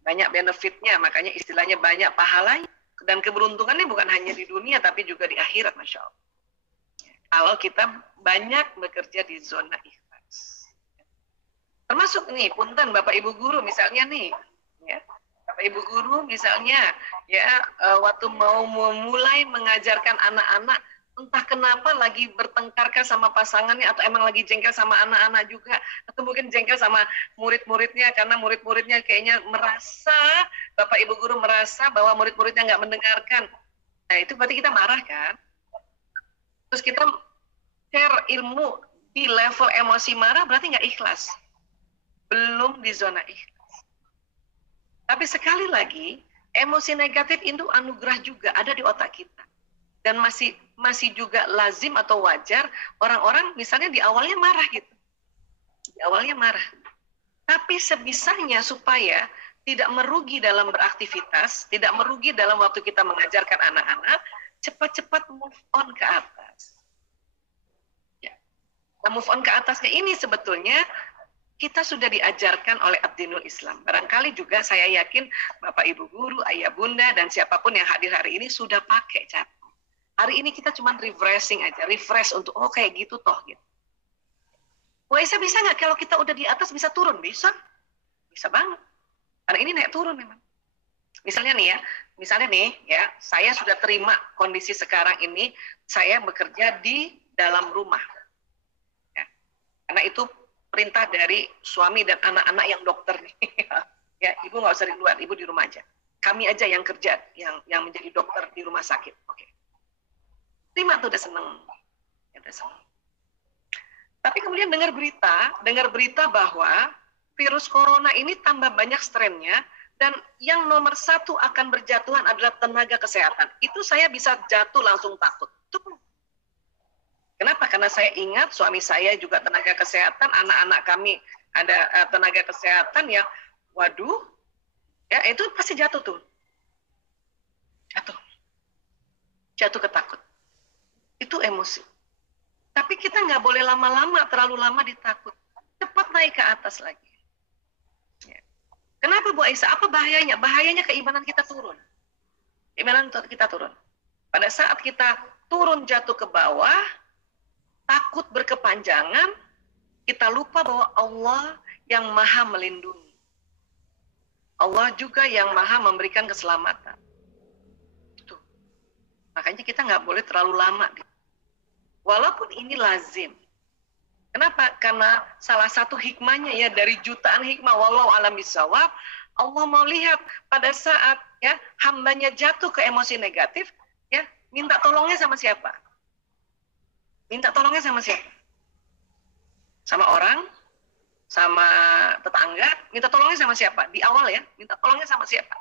banyak benefitnya, makanya istilahnya banyak pahalanya. Dan keberuntungannya bukan hanya di dunia, tapi juga di akhirat, Masya Allah. Kalau kita banyak bekerja di zona ikhlas. Termasuk nih, punten Bapak Ibu Guru misalnya nih, ya. Bapak Ibu Guru misalnya ya waktu mau memulai mengajarkan anak-anak, entah kenapa lagi bertengkarkah sama pasangannya atau emang lagi jengkel sama anak-anak juga, atau mungkin jengkel sama murid-muridnya karena murid-muridnya kayaknya merasa, Bapak Ibu Guru merasa bahwa murid-muridnya nggak mendengarkan. Nah itu berarti kita marah kan? Terus kita share ilmu di level emosi marah, berarti nggak ikhlas. Belum di zona ikhlas. Tapi sekali lagi, emosi negatif itu anugerah juga ada di otak kita. Dan masih juga lazim atau wajar orang-orang misalnya di awalnya marah gitu. Di awalnya marah. Tapi sebisanya supaya tidak merugi dalam beraktivitas, tidak merugi dalam waktu kita mengajarkan anak-anak, cepat-cepat move on ke atas. Ya. Nah, move on ke atasnya ini sebetulnya kita sudah diajarkan oleh ad-dinul Islam. Barangkali juga saya yakin Bapak Ibu Guru, Ayah Bunda, dan siapapun yang hadir hari ini sudah pakai cara. Hari ini kita cuma refreshing aja, refresh untuk, oh kayak gitu toh. Gitu. Wah, bisa nggak kalau kita udah di atas bisa turun? Bisa. Bisa banget. Karena ini naik turun memang. Misalnya nih ya, saya sudah terima kondisi sekarang ini, saya bekerja di dalam rumah. Ya. Karena itu perintah dari suami dan anak-anak yang dokter nih. Ya, ibu nggak usah di luar, ibu di rumah aja. Kami aja yang kerja, yang menjadi dokter di rumah sakit. Oke. Terima tuh, udah seneng. Ya, udah seneng. Tapi kemudian dengar berita bahwa virus corona ini tambah banyak strainnya, dan yang nomor satu akan berjatuhan adalah tenaga kesehatan. Itu saya bisa jatuh langsung takut. Kenapa? Karena saya ingat suami saya juga tenaga kesehatan, anak-anak kami ada tenaga kesehatan yang, waduh, ya itu pasti jatuh tuh. Jatuh ketakut. Itu emosi. Tapi kita nggak boleh lama-lama, terlalu lama ditakut. Cepat naik ke atas lagi. Ya. Kenapa Bu Aisyah? Apa bahayanya? Bahayanya keimanan kita turun. Keimanan kita turun. Pada saat kita turun jatuh ke bawah, takut berkepanjangan, kita lupa bahwa Allah yang maha melindungi. Allah juga yang maha memberikan keselamatan. Itu. Makanya kita nggak boleh terlalu lama. Walaupun ini lazim. Kenapa? Karena salah satu hikmahnya ya, dari jutaan hikmah, wallahu alam bisawab, Allah mau lihat pada saat ya hambanya jatuh ke emosi negatif, ya minta tolongnya sama siapa? Minta tolongnya sama siapa? Sama orang, sama tetangga, minta tolongnya sama siapa? Di awal ya, minta tolongnya sama siapa?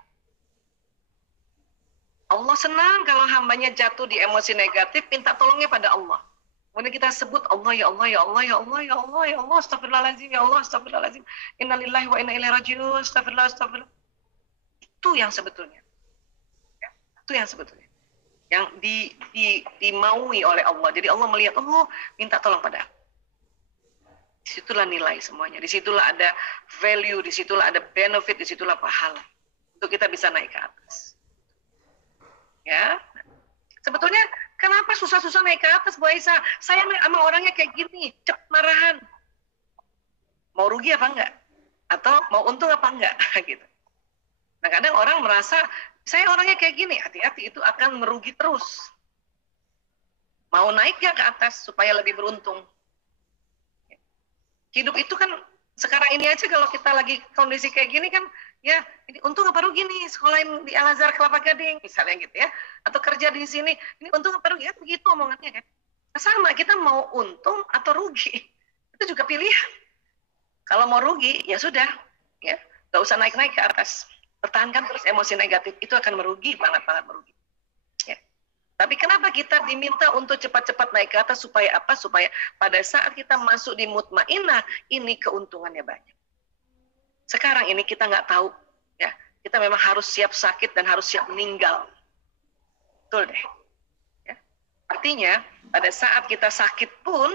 Allah senang kalau hambanya jatuh di emosi negatif, minta tolongnya pada Allah. Kemudian kita sebut Allah, ya Allah, ya Allah, ya Allah, ya Allah, ya Allah, astagfirullahaladzim, ya Allah, astagfirullahaladzim, innalillahi wa inna ilaihi raji'un, astagfirullah, astagfirullah. Itu yang sebetulnya. Ya, itu yang sebetulnya. Yang dimaui oleh Allah. Jadi Allah melihat, oh minta tolong pada aku. Disitulah nilai semuanya. Disitulah ada value, disitulah ada benefit, disitulah pahala. Untuk kita bisa naik ke atas. Ya, sebetulnya kenapa susah-susah naik ke atas, Bu Aisyah? Saya sama orangnya kayak gini, cepat marahan. Mau rugi apa enggak? Atau mau untung apa enggak? Gitu. Nah, kadang orang merasa, saya orangnya kayak gini, hati-hati, itu akan merugi terus. Mau naik ya ke atas supaya lebih beruntung. Hidup itu kan, sekarang ini aja kalau kita lagi kondisi kayak gini kan, ya, ini untung apa rugi nih sekolahin di Al-Azhar Kelapa Gading misalnya gitu ya, atau kerja di sini, ini untung apa rugi, ya begitu omongannya kan. Nah, sama, kita mau untung atau rugi, itu juga pilihan. Kalau mau rugi ya sudah, ya nggak usah naik-naik ke atas, pertahankan terus emosi negatif, itu akan merugi, banget merugi. Ya. Tapi kenapa kita diminta untuk cepat-cepat naik ke atas, supaya apa? Supaya pada saat kita masuk di mutmainah, ini keuntungannya banyak. Sekarang ini kita nggak tahu, ya kita memang harus siap sakit dan harus siap meninggal, betul deh. Ya. Artinya pada saat kita sakit pun,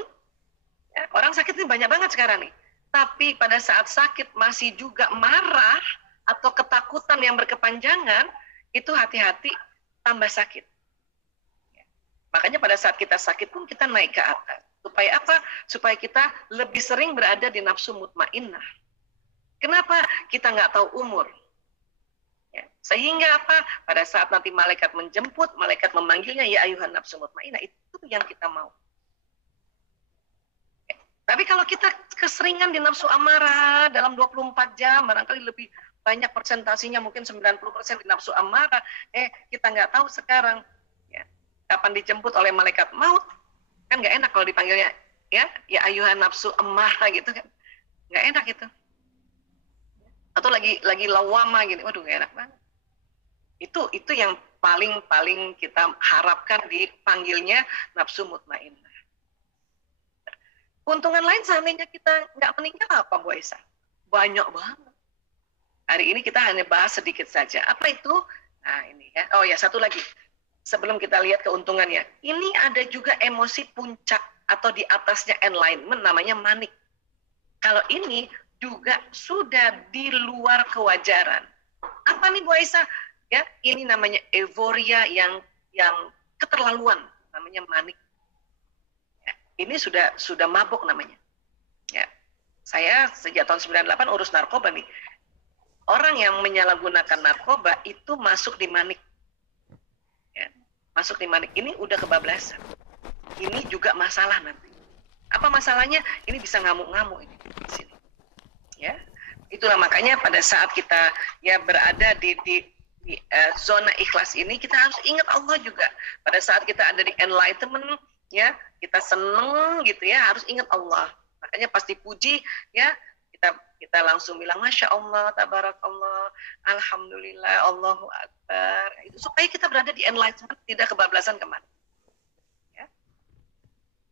ya, orang sakit ini banyak banget sekarang nih. Tapi pada saat sakit masih juga marah atau ketakutan yang berkepanjangan, itu hati-hati tambah sakit. Ya. Makanya pada saat kita sakit pun kita naik ke atas. Supaya apa? Supaya kita lebih sering berada di nafsu mutmainnah. Kenapa? Kita nggak tahu umur. Ya. Sehingga apa? Pada saat nanti malaikat menjemput, malaikat memanggilnya, ya ayuhan nafsu mutmainnah, itu yang kita mau. Ya. Tapi kalau kita keseringan di nafsu amarah dalam 24 jam, barangkali lebih banyak persentasinya, mungkin 90% di nafsu amarah, kita nggak tahu sekarang, ya, kapan dijemput oleh malaikat maut, kan nggak enak kalau dipanggilnya, ya ayuhan nafsu amarah gitu kan, nggak enak itu. Atau lagi lawama gini, waduh gak enak banget. Itu yang paling kita harapkan dipanggilnya nafsu mutmainnah. Keuntungan lain seandainya kita nggak meninggal apa, Bu Aisyah? banyak banget. Hari ini kita hanya bahas sedikit saja. Apa itu? Nah ini ya. Oh ya, satu lagi. Sebelum kita lihat keuntungannya, ini ada juga emosi puncak atau di atasnya enlightenment, namanya manik. Kalau ini juga sudah di luar kewajaran. Apa nih Bu Aisyah? Ya, ini namanya euforia yang keterlaluan, namanya manik. Ya, ini sudah mabuk namanya. Ya, saya sejak tahun 98 urus narkoba nih. Orang yang menyalahgunakan narkoba itu masuk di manik. Ya, masuk di manik. Ini udah kebablasan. Ini juga masalah nanti. Apa masalahnya? Ini bisa ngamuk-ngamuk ini di sini. Ya, itulah makanya pada saat kita ya berada di zona ikhlas ini, kita harus ingat Allah juga. Pada saat kita ada di enlightenment, ya kita seneng gitu ya, harus ingat Allah. Makanya pasti puji ya, kita langsung bilang Masya Allah, Tabarakallah, Alhamdulillah, Allahu Akbar. Itu supaya kita berada di enlightenment, tidak kebablasan kemana. Ya.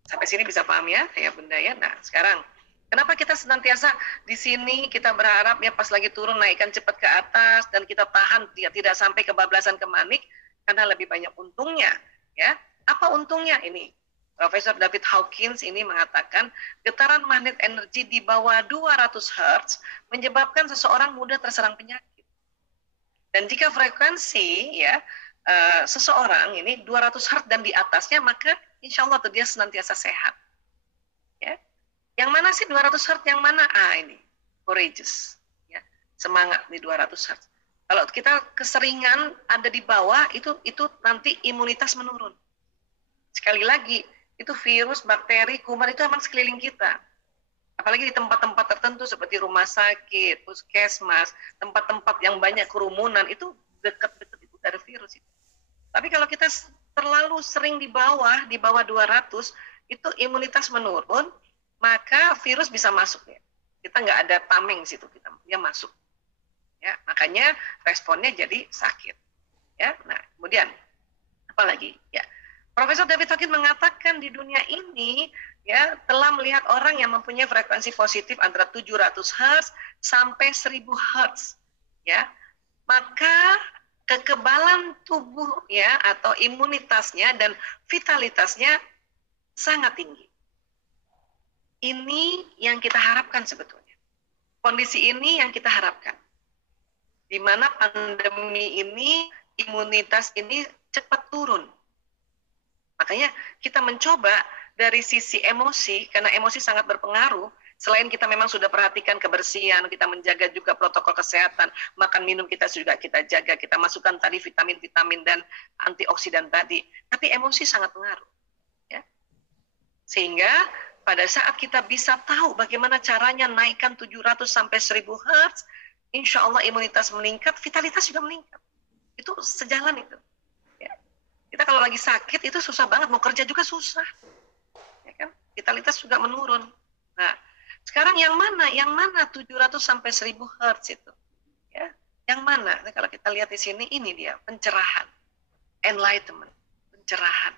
Sampai sini bisa paham ya Bunda ya. Nah sekarang, kenapa kita senantiasa di sini kita berharap ya pas lagi turun naikkan cepat ke atas dan kita tahan tidak sampai kebablasan ke manik, karena lebih banyak untungnya ya. Apa untungnya ini? Profesor David Hawkins ini mengatakan getaran magnet energi di bawah 200 Hz menyebabkan seseorang mudah terserang penyakit. Dan jika frekuensi ya seseorang ini 200 Hz dan di atasnya, maka insya Allah dia senantiasa sehat. Ya. Yang mana sih 200 Hz? Yang mana? Ini courageous. Ya. Semangat di 200 Hz. Kalau kita keseringan ada di bawah, itu nanti imunitas menurun. Sekali lagi, itu virus, bakteri, kuman itu emang sekeliling kita. Apalagi di tempat-tempat tertentu seperti rumah sakit, puskesmas, tempat-tempat yang banyak kerumunan, itu dekat-dekat itu dari virus itu. Tapi kalau kita terlalu sering di bawah 200, itu imunitas menurun, maka virus bisa masuk ya. Kita nggak ada tameng di situ, dia masuk. Ya, makanya responnya jadi sakit. Ya, nah kemudian apa lagi? Ya, Profesor David Hawkins mengatakan di dunia ini ya telah melihat orang yang mempunyai frekuensi positif antara 700 Hz sampai 1000 Hz. Ya, maka kekebalan tubuh ya atau imunitasnya dan vitalitasnya sangat tinggi. Ini yang kita harapkan sebetulnya. Kondisi ini yang kita harapkan. Di mana pandemi ini, imunitas ini cepat turun. Makanya kita mencoba dari sisi emosi, karena emosi sangat berpengaruh. Selain kita memang sudah perhatikan kebersihan, kita menjaga juga protokol kesehatan, makan minum kita juga kita jaga, kita masukkan tadi vitamin-vitamin dan antioksidan tadi. Tapi emosi sangat pengaruh. Ya. Sehingga pada saat kita bisa tahu bagaimana caranya naikkan 700 sampai 1000 Hz, insya Allah imunitas meningkat, vitalitas juga meningkat. Itu sejalan itu. Ya. Kita kalau lagi sakit itu susah banget, mau kerja juga susah. Ya kan? Vitalitas juga menurun. Nah, sekarang yang mana? Yang mana 700 sampai 1000 Hz itu? Ya. Yang mana? Nah, kalau kita lihat di sini, ini dia, pencerahan. Enlightenment, pencerahan.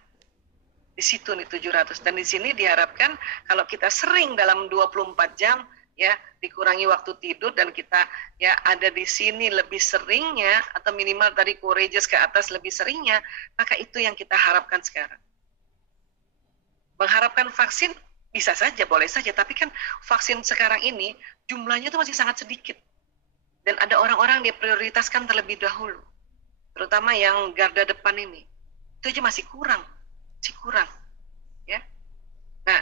Di situ nih 700. Dan di sini diharapkan kalau kita sering dalam 24 jam, ya dikurangi waktu tidur dan kita ya ada di sini lebih seringnya atau minimal dari courageous ke atas lebih seringnya, maka itu yang kita harapkan sekarang. Mengharapkan vaksin bisa saja, boleh saja, tapi kan vaksin sekarang ini jumlahnya itu masih sangat sedikit dan ada orang-orang yang diprioritaskan terlebih dahulu, terutama yang garda depan ini, itu aja masih kurang ya. Nah,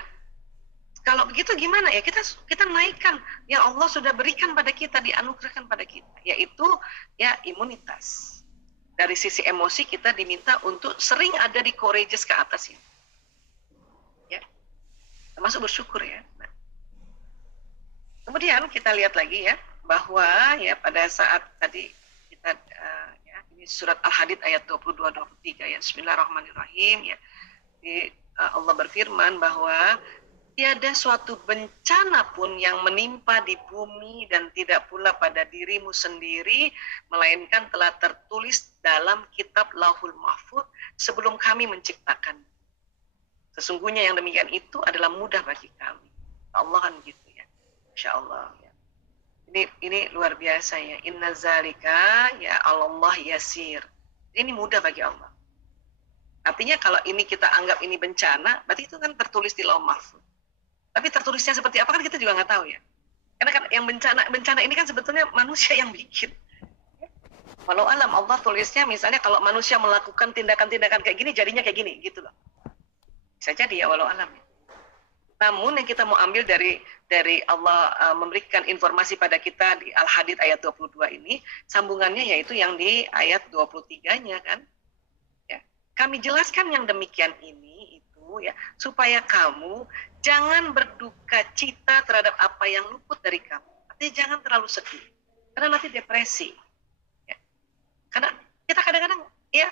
kalau begitu gimana ya, kita naikkan yang Allah sudah berikan pada kita, dianugerahkan pada kita, yaitu ya imunitas. Dari sisi emosi kita diminta untuk sering ada di courageous ke atas ya. Ya. Termasuk bersyukur ya. Nah. Kemudian kita lihat lagi ya bahwa ya pada saat tadi kita ya ini surat Al-Hadid ayat 22-23 ya, Bismillahirrahmanirrahim ya. Allah berfirman bahwa tiada suatu bencana pun yang menimpa di bumi dan tidak pula pada dirimu sendiri, melainkan telah tertulis dalam kitab Lauhul Mahfuz sebelum kami menciptakan. Sesungguhnya yang demikian itu adalah mudah bagi kami. Allah kan gitu ya. Insya Allah. Ya. Ini luar biasa ya. Inna zalika ya Allah yasir. Ini mudah bagi Allah. Artinya kalau ini kita anggap ini bencana, berarti itu kan tertulis di Lauh Mahfuz. Tapi tertulisnya seperti apa kan kita juga nggak tahu ya. Karena kan yang bencana ini kan sebetulnya manusia yang bikin. Walau alam, Allah tulisnya misalnya kalau manusia melakukan tindakan-tindakan kayak gini, jadinya kayak gini, gitu loh. Bisa jadi ya, walau alam. Namun yang kita mau ambil dari Allah memberikan informasi pada kita di Al-Hadid ayat 22 ini, sambungannya yaitu yang di ayat 23-nya kan. Ya. Kami jelaskan yang demikian ini, itu ya, supaya kamu jangan berduka cita terhadap apa yang luput dari kamu. Artinya jangan terlalu sedih, karena nanti depresi. Karena kita kadang-kadang ya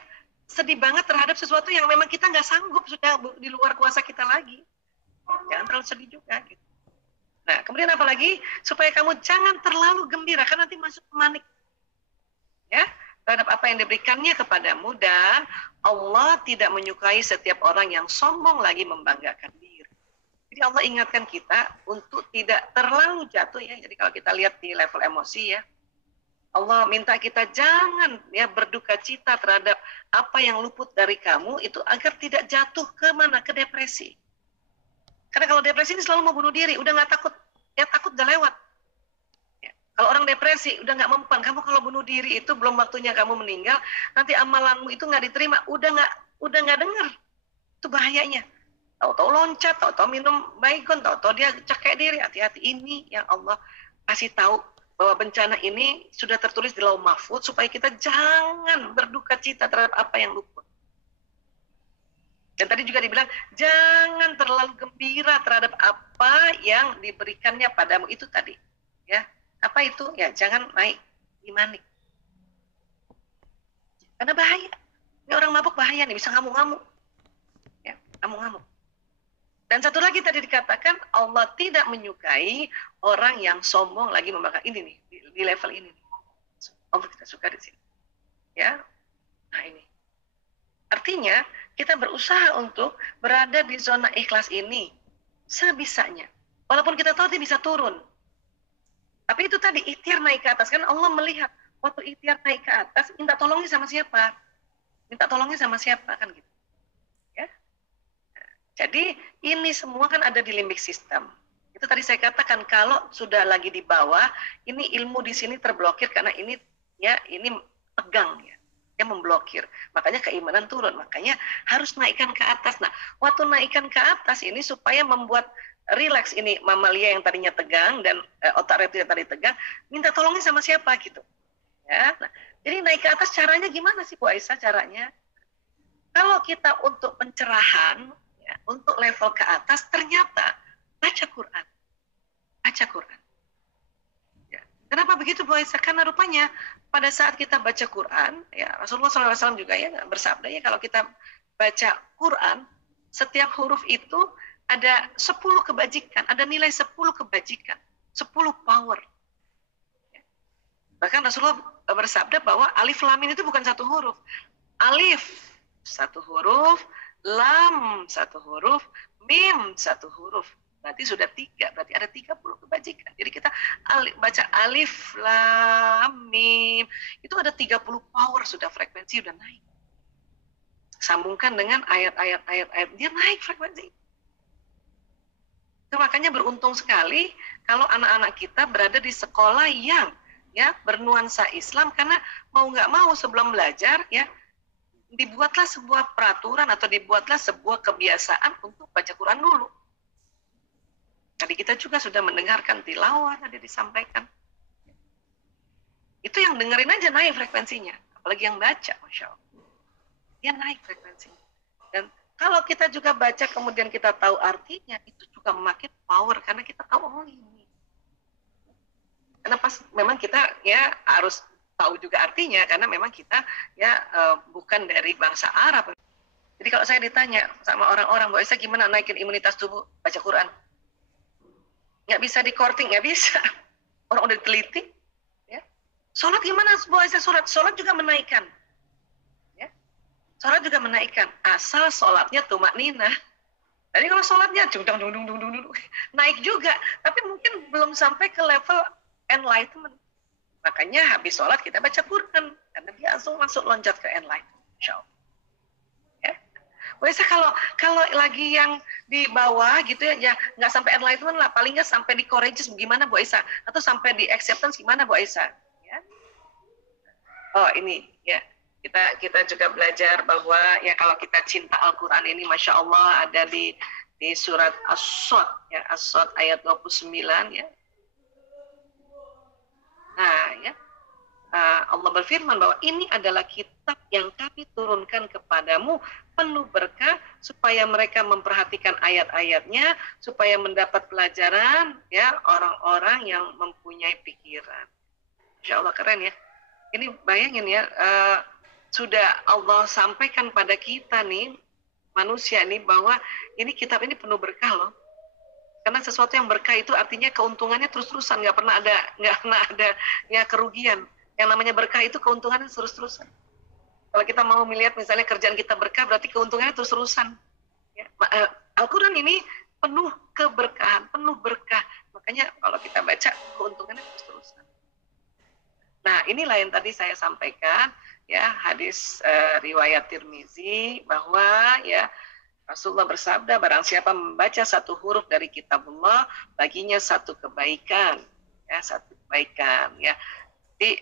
sedih banget terhadap sesuatu yang memang kita nggak sanggup, sudah di luar kuasa kita lagi. Jangan terlalu sedih juga. Gitu. Nah, kemudian apalagi supaya kamu jangan terlalu gembira, karena nanti masuk panik. Ya, terhadap apa yang diberikannya kepadamu, dan Allah tidak menyukai setiap orang yang sombong lagi membanggakan diri. Jadi Allah ingatkan kita untuk tidak terlalu jatuh ya. Jadi kalau kita lihat di level emosi ya, Allah minta kita jangan ya berduka cita terhadap apa yang luput dari kamu itu agar tidak jatuh ke mana? Ke depresi. Karena kalau depresi ini selalu mau bunuh diri, udah nggak takut, ya takut udah lewat. Ya. Kalau orang depresi udah nggak mempan, kamu kalau bunuh diri itu belum waktunya kamu meninggal, nanti amalanmu itu nggak diterima, udah nggak dengar, itu bahayanya. Tahu-tahu loncat, tahu-tahu minum baygon, tahu-tahu dia cekek diri, hati-hati. Ini yang Allah kasih tahu. Bahwa bencana ini sudah tertulis di Lauh Mahfuz supaya kita jangan berduka cita terhadap apa yang luput. Dan tadi juga dibilang, jangan terlalu gembira terhadap apa yang diberikannya padamu. Itu tadi. Ya, apa itu? Ya, jangan naik imanik. Karena bahaya. Ini orang mabuk bahaya nih, bisa ngamuk-ngamuk. Ya, ngamuk-ngamuk. Dan satu lagi tadi dikatakan Allah tidak menyukai orang yang sombong lagi membanggakan. Ini nih di level ini nih. Allah tidak suka di sini. Ya. Nah, ini. Artinya kita berusaha untuk berada di zona ikhlas ini sebisanya. Walaupun kita tahu dia bisa turun. Tapi itu tadi ikhtiar naik ke atas, kan Allah melihat waktu ikhtiar naik ke atas, minta tolongnya sama siapa? Minta tolongnya sama siapa kan gitu. Jadi ini semua kan ada di limbik sistem. Itu tadi saya katakan kalau sudah lagi di bawah, ini ilmu di sini terblokir karena ini ya ini tegang ya, dia memblokir. Makanya keimanan turun. Makanya harus naikkan ke atas. Nah, waktu naikkan ke atas ini supaya membuat rileks ini mamalia yang tadinya tegang dan otak reptil yang tadi tegang, minta tolongnya sama siapa gitu. Ya. Nah, jadi naik ke atas caranya gimana sih Bu Aisyah caranya? Kalau kita untuk pencerahan untuk level ke atas ternyata baca Quran. Baca Quran. Ya. Kenapa begitu Bu Aisyah? Karena rupanya pada saat kita baca Quran, ya Rasulullah SAW juga ya bersabda ya kalau kita baca Quran, setiap huruf itu ada 10 kebajikan, ada nilai 10 kebajikan, 10 power. Ya. Bahkan Rasulullah bersabda bahwa alif lam mim itu bukan satu huruf. Alif satu huruf, lam satu huruf, mim satu huruf. Berarti sudah 3, berarti ada 30 kebajikan. Jadi kita baca alif, lam, mim, itu ada 30 power, sudah frekuensi, sudah naik. Sambungkan dengan ayat-ayat, dia naik frekuensi. Itu makanya beruntung sekali kalau anak-anak kita berada di sekolah yang ya bernuansa Islam, karena mau nggak mau sebelum belajar ya, dibuatlah sebuah peraturan atau dibuatlah sebuah kebiasaan untuk baca Quran dulu. Tadi kita juga sudah mendengarkan tilawah tadi disampaikan. Itu yang dengerin aja naik frekuensinya, apalagi yang baca, Masya Allah. Dia naik frekuensinya. Dan kalau kita juga baca kemudian kita tahu artinya, itu juga makin power karena kita tahu oh ini. Karena pas memang kita ya harus tahu juga artinya karena memang kita ya bukan dari bangsa Arab. Jadi kalau saya ditanya sama orang-orang, Bu Aisyah gimana naikin imunitas tubuh? Baca Quran. Nggak bisa di korting, nggak bisa. Orang udah teliti. Ya. Sholat gimana Bu Aisyah? Sholat juga menaikkan. Ya. Sholat juga menaikkan. Asal sholatnya tumakninah. Jadi kalau sholatnya naik juga. Tapi mungkin belum sampai ke level enlightenment. Makanya habis sholat kita baca Quran karena dia langsung masuk loncat ke enlightenment. Insya Allah. Ya. Biasa kalau lagi yang di bawah gitu ya nggak sampai enlightenment lah, paling nggak sampai di courageous gimana Bu Aisyah, atau sampai di acceptance gimana Bu Aisyah. Ya. Oh ini ya kita juga belajar bahwa ya kalau kita cinta Al-Quran ini Masya Allah ada di surat As-Sod ya, As-Sod ayat 29 ya. Nah ya, Allah berfirman bahwa ini adalah kitab yang kami turunkan kepadamu penuh berkah supaya mereka memperhatikan ayat-ayatnya, supaya mendapat pelajaran ya orang-orang yang mempunyai pikiran. Insya Allah keren ya. Ini bayangin ya, sudah Allah sampaikan pada kita nih manusia nih bahwa ini kitab ini penuh berkah loh. Karena sesuatu yang berkah itu artinya keuntungannya terus-terusan, nggak pernah ada ya kerugian. Yang namanya berkah itu keuntungannya terus-terusan. Kalau kita mau melihat misalnya kerjaan kita berkah, berarti keuntungannya terus-terusan. Ya, Al-Quran ini penuh keberkahan, penuh berkah. Makanya kalau kita baca keuntungannya terus-terusan. Nah inilah yang tadi saya sampaikan ya, hadis riwayat Tirmizi bahwa ya Rasulullah bersabda, barang siapa membaca satu huruf dari kitabullah, baginya satu kebaikan, ya satu kebaikan, ya. Di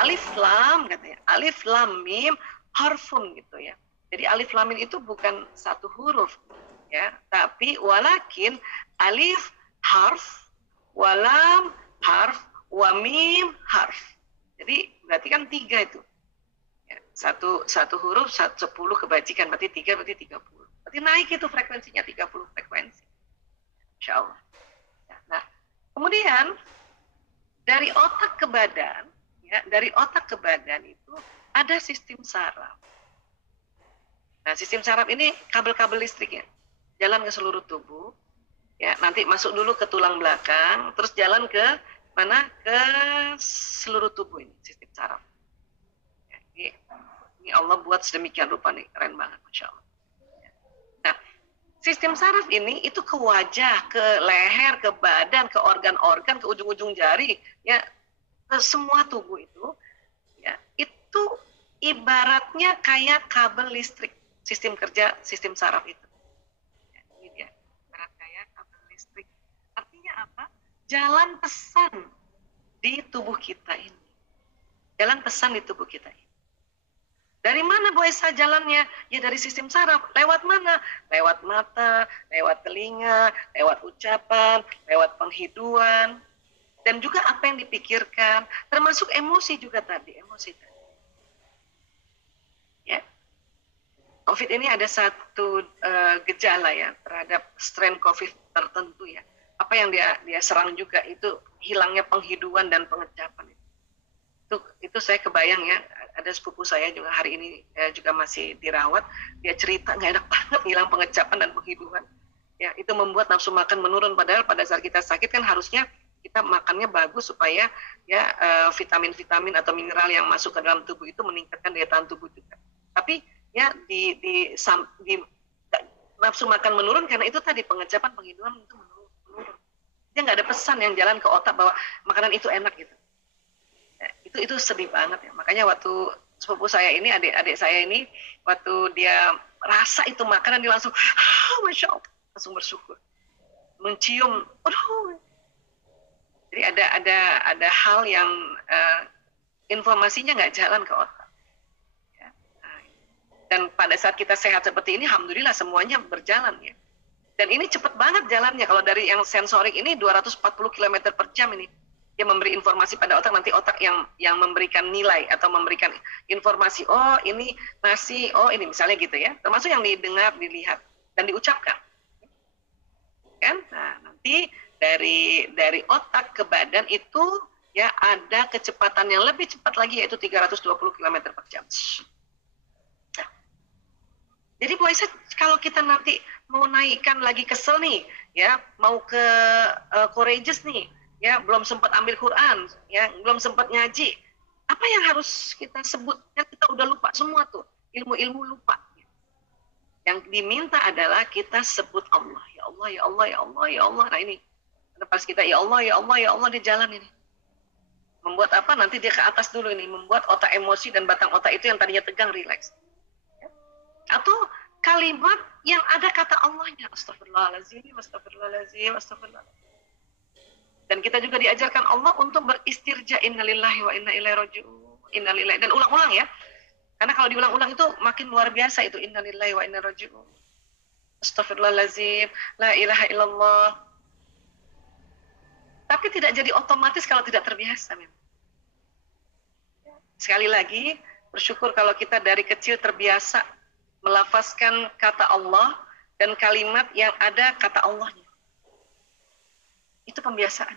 alif lam katanya, alif lam mim harfun gitu ya. Jadi alif lam mim itu bukan satu huruf, ya, tapi walakin alif harf, walam harf, wa mim harf. Jadi berarti kan 3 itu. Satu huruf 10 kebajikan, berarti 3 berarti 30. Berarti naik itu frekuensinya 30 frekuensi. Insya Allah. Nah, kemudian dari otak ke badan, ya, dari otak ke badan itu ada sistem saraf. Nah, sistem saraf ini kabel-kabel listriknya jalan ke seluruh tubuh, ya, nanti masuk dulu ke tulang belakang, terus jalan ke mana? Ke seluruh tubuh ini sistem saraf. Ini Allah buat sedemikian rupa nih, keren banget, Masya Allah. Nah, sistem saraf ini itu ke wajah, ke leher, ke badan, ke organ-organ, ke ujung-ujung jari, ya, ke semua tubuh itu, ya, itu ibaratnya kayak kabel listrik, sistem kerja sistem saraf itu. Ya, ini dia, ibarat kayak kabel listrik. Artinya apa? Jalan pesan di tubuh kita ini. Jalan pesan di tubuh kita ini. Dari mana Bu Esa jalannya? Ya dari sistem saraf. Lewat mana? Lewat mata, lewat telinga, lewat ucapan, lewat penghiduan. Dan juga apa yang dipikirkan. Termasuk emosi juga tadi. Emosi tadi. Ya. COVID ini ada satu gejala ya terhadap strain COVID tertentu ya. Apa yang dia serang juga itu hilangnya penghiduan dan pengecapan. Itu saya kebayang ya, ada sepupu saya juga hari ini juga masih dirawat, dia cerita nggak enak banget hilang pengecapan dan penghidupan. Ya, itu membuat nafsu makan menurun, padahal pada saat kita sakit kan harusnya kita makannya bagus supaya ya vitamin-vitamin atau mineral yang masuk ke dalam tubuh itu meningkatkan daya tahan tubuh juga. Tapi ya di nafsu makan menurun karena itu tadi pengecapan, penghidupan itu menurun. Dia nggak ada pesan yang jalan ke otak bahwa makanan itu enak gitu. Itu sedih banget ya. Makanya waktu sepupu saya ini, adik-adik saya ini, waktu dia rasa itu makanan dia langsung, Masya Allah, langsung bersyukur, mencium, aduh. Jadi ada hal yang informasinya nggak jalan ke otak. Ya. Dan pada saat kita sehat seperti ini, alhamdulillah semuanya berjalan ya. Dan ini cepat banget jalannya. Kalau dari yang sensorik ini 240 km per jam ini. Dia memberi informasi pada otak, nanti otak yang memberikan nilai atau memberikan informasi, oh ini nasi, oh ini misalnya gitu ya, termasuk yang didengar, dilihat dan diucapkan kan. Nah nanti dari otak ke badan itu ya ada kecepatan yang lebih cepat lagi, yaitu 320 km per jam. Nah, jadi Bu Aisyah, kalau kita nanti mau naikkan lagi kesel nih ya, mau ke courageous nih ya, belum sempat ambil Quran, ya, belum sempat ngaji. Apa yang harus kita sebut? Ya, kita udah lupa semua tuh, ilmu-ilmu lupa. Yang diminta adalah kita sebut Allah, ya Allah, ya Allah, ya Allah, ya Allah. Nah ini, pas kita ya Allah, ya Allah, ya Allah di jalan ini. Membuat apa? Nanti dia ke atas dulu ini, membuat otak emosi dan batang otak itu yang tadinya tegang rileks. Atau kalimat yang ada kata Allahnya, astagfirullahaladzim, astagfirullahaladzim, astagfirullahaladzim. Dan kita juga diajarkan Allah untuk beristirja, innalillahi wa inna ilaihi raji'un, innalillahi, dan ulang-ulang ya. Karena kalau diulang-ulang itu makin luar biasa itu, innalillahi wa inna raji'un, astagfirullahaladzim, la ilaha illallah. Tapi tidak jadi otomatis kalau tidak terbiasa. Sekali lagi, bersyukur kalau kita dari kecil terbiasa melafazkan kata Allah dan kalimat yang ada kata Allahnya. Itu pembiasaan.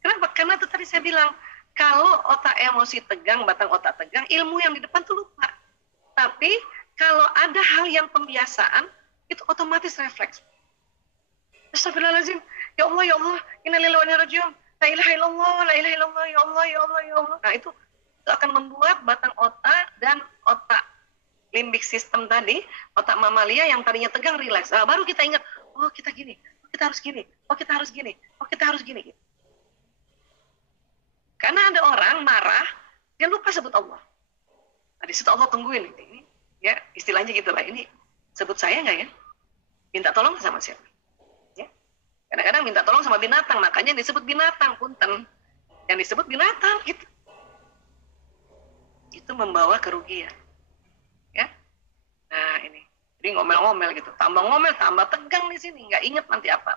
Kenapa? Karena itu tadi saya bilang, kalau otak emosi tegang, batang otak tegang, ilmu yang di depan tuh lupa. Tapi kalau ada hal yang pembiasaan, itu otomatis refleks. Astagfirullahaladzim, ya Allah, innalillahi wa inna ilaihi raji'un, la ilaha illallah, la ilaha illallah, ya Allah, ya Allah, ya Allah. Nah itu akan membuat batang otak dan otak limbik sistem tadi, otak mamalia yang tadinya tegang rileks. Nah, baru kita ingat, oh kita gini, oh kita harus gini, oh kita harus gini, oh kita harus gini. Karena ada orang marah, dia lupa sebut Allah. Nah, di situ Allah tungguin ini, ya istilahnya gitulah. Ini sebut saya nggak ya? Minta tolong sama siapa? Ya. Kadang-kadang minta tolong sama binatang, makanya disebut binatang, punten. Yang disebut binatang gitu. Itu membawa kerugian. Ya. Nah ini, jadi ngomel-ngomel gitu, tambah ngomel, tambah tegang di sini, nggak inget nanti apa.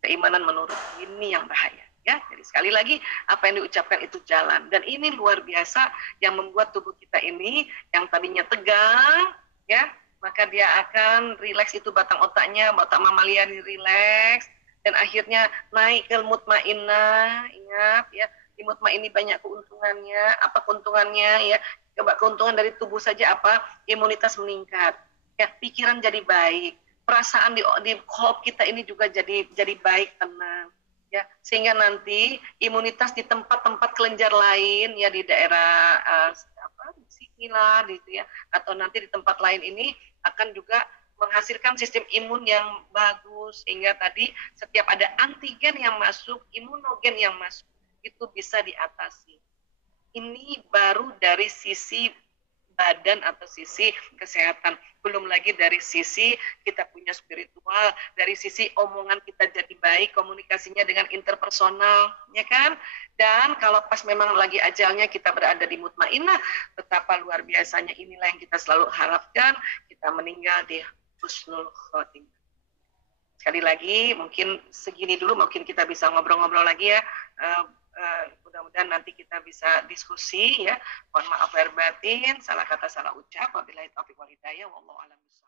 Keimanan menurun, ini yang bahaya. Ya, jadi sekali lagi apa yang diucapkan itu jalan, dan ini luar biasa yang membuat tubuh kita ini yang tadinya tegang, ya, maka dia akan rileks, itu batang otaknya, batang mamalia rileks, dan akhirnya naik ke mutmainnah. Ingat ya, di mutmainnah banyak keuntungannya. Apa keuntungannya ya? Coba keuntungan dari tubuh saja apa? Imunitas meningkat, ya, pikiran jadi baik, perasaan di kolb kita ini juga jadi baik, tenang. Ya, sehingga nanti imunitas di tempat-tempat kelenjar lain ya, di daerah sinilah gitu ya, atau nanti di tempat lain ini akan juga menghasilkan sistem imun yang bagus, sehingga tadi setiap ada antigen yang masuk, imunogen yang masuk, itu bisa diatasi. Ini baru dari sisi badan atau sisi kesehatan, belum lagi dari sisi kita punya spiritual, dari sisi omongan kita jadi baik, komunikasinya dengan interpersonal, ya kan? Dan kalau pas memang lagi ajalnya kita berada di mutmainnah, betapa luar biasanya, inilah yang kita selalu harapkan, kita meninggal di husnul khotimah. Sekali lagi, mungkin segini dulu, mungkin kita bisa ngobrol-ngobrol lagi ya. Mudah-mudahan nanti kita bisa diskusi ya. Mohon maaf lahir batin, salah kata salah ucap. Wabillahi taufiq wal hidayah, wallahu a'lam bishawab.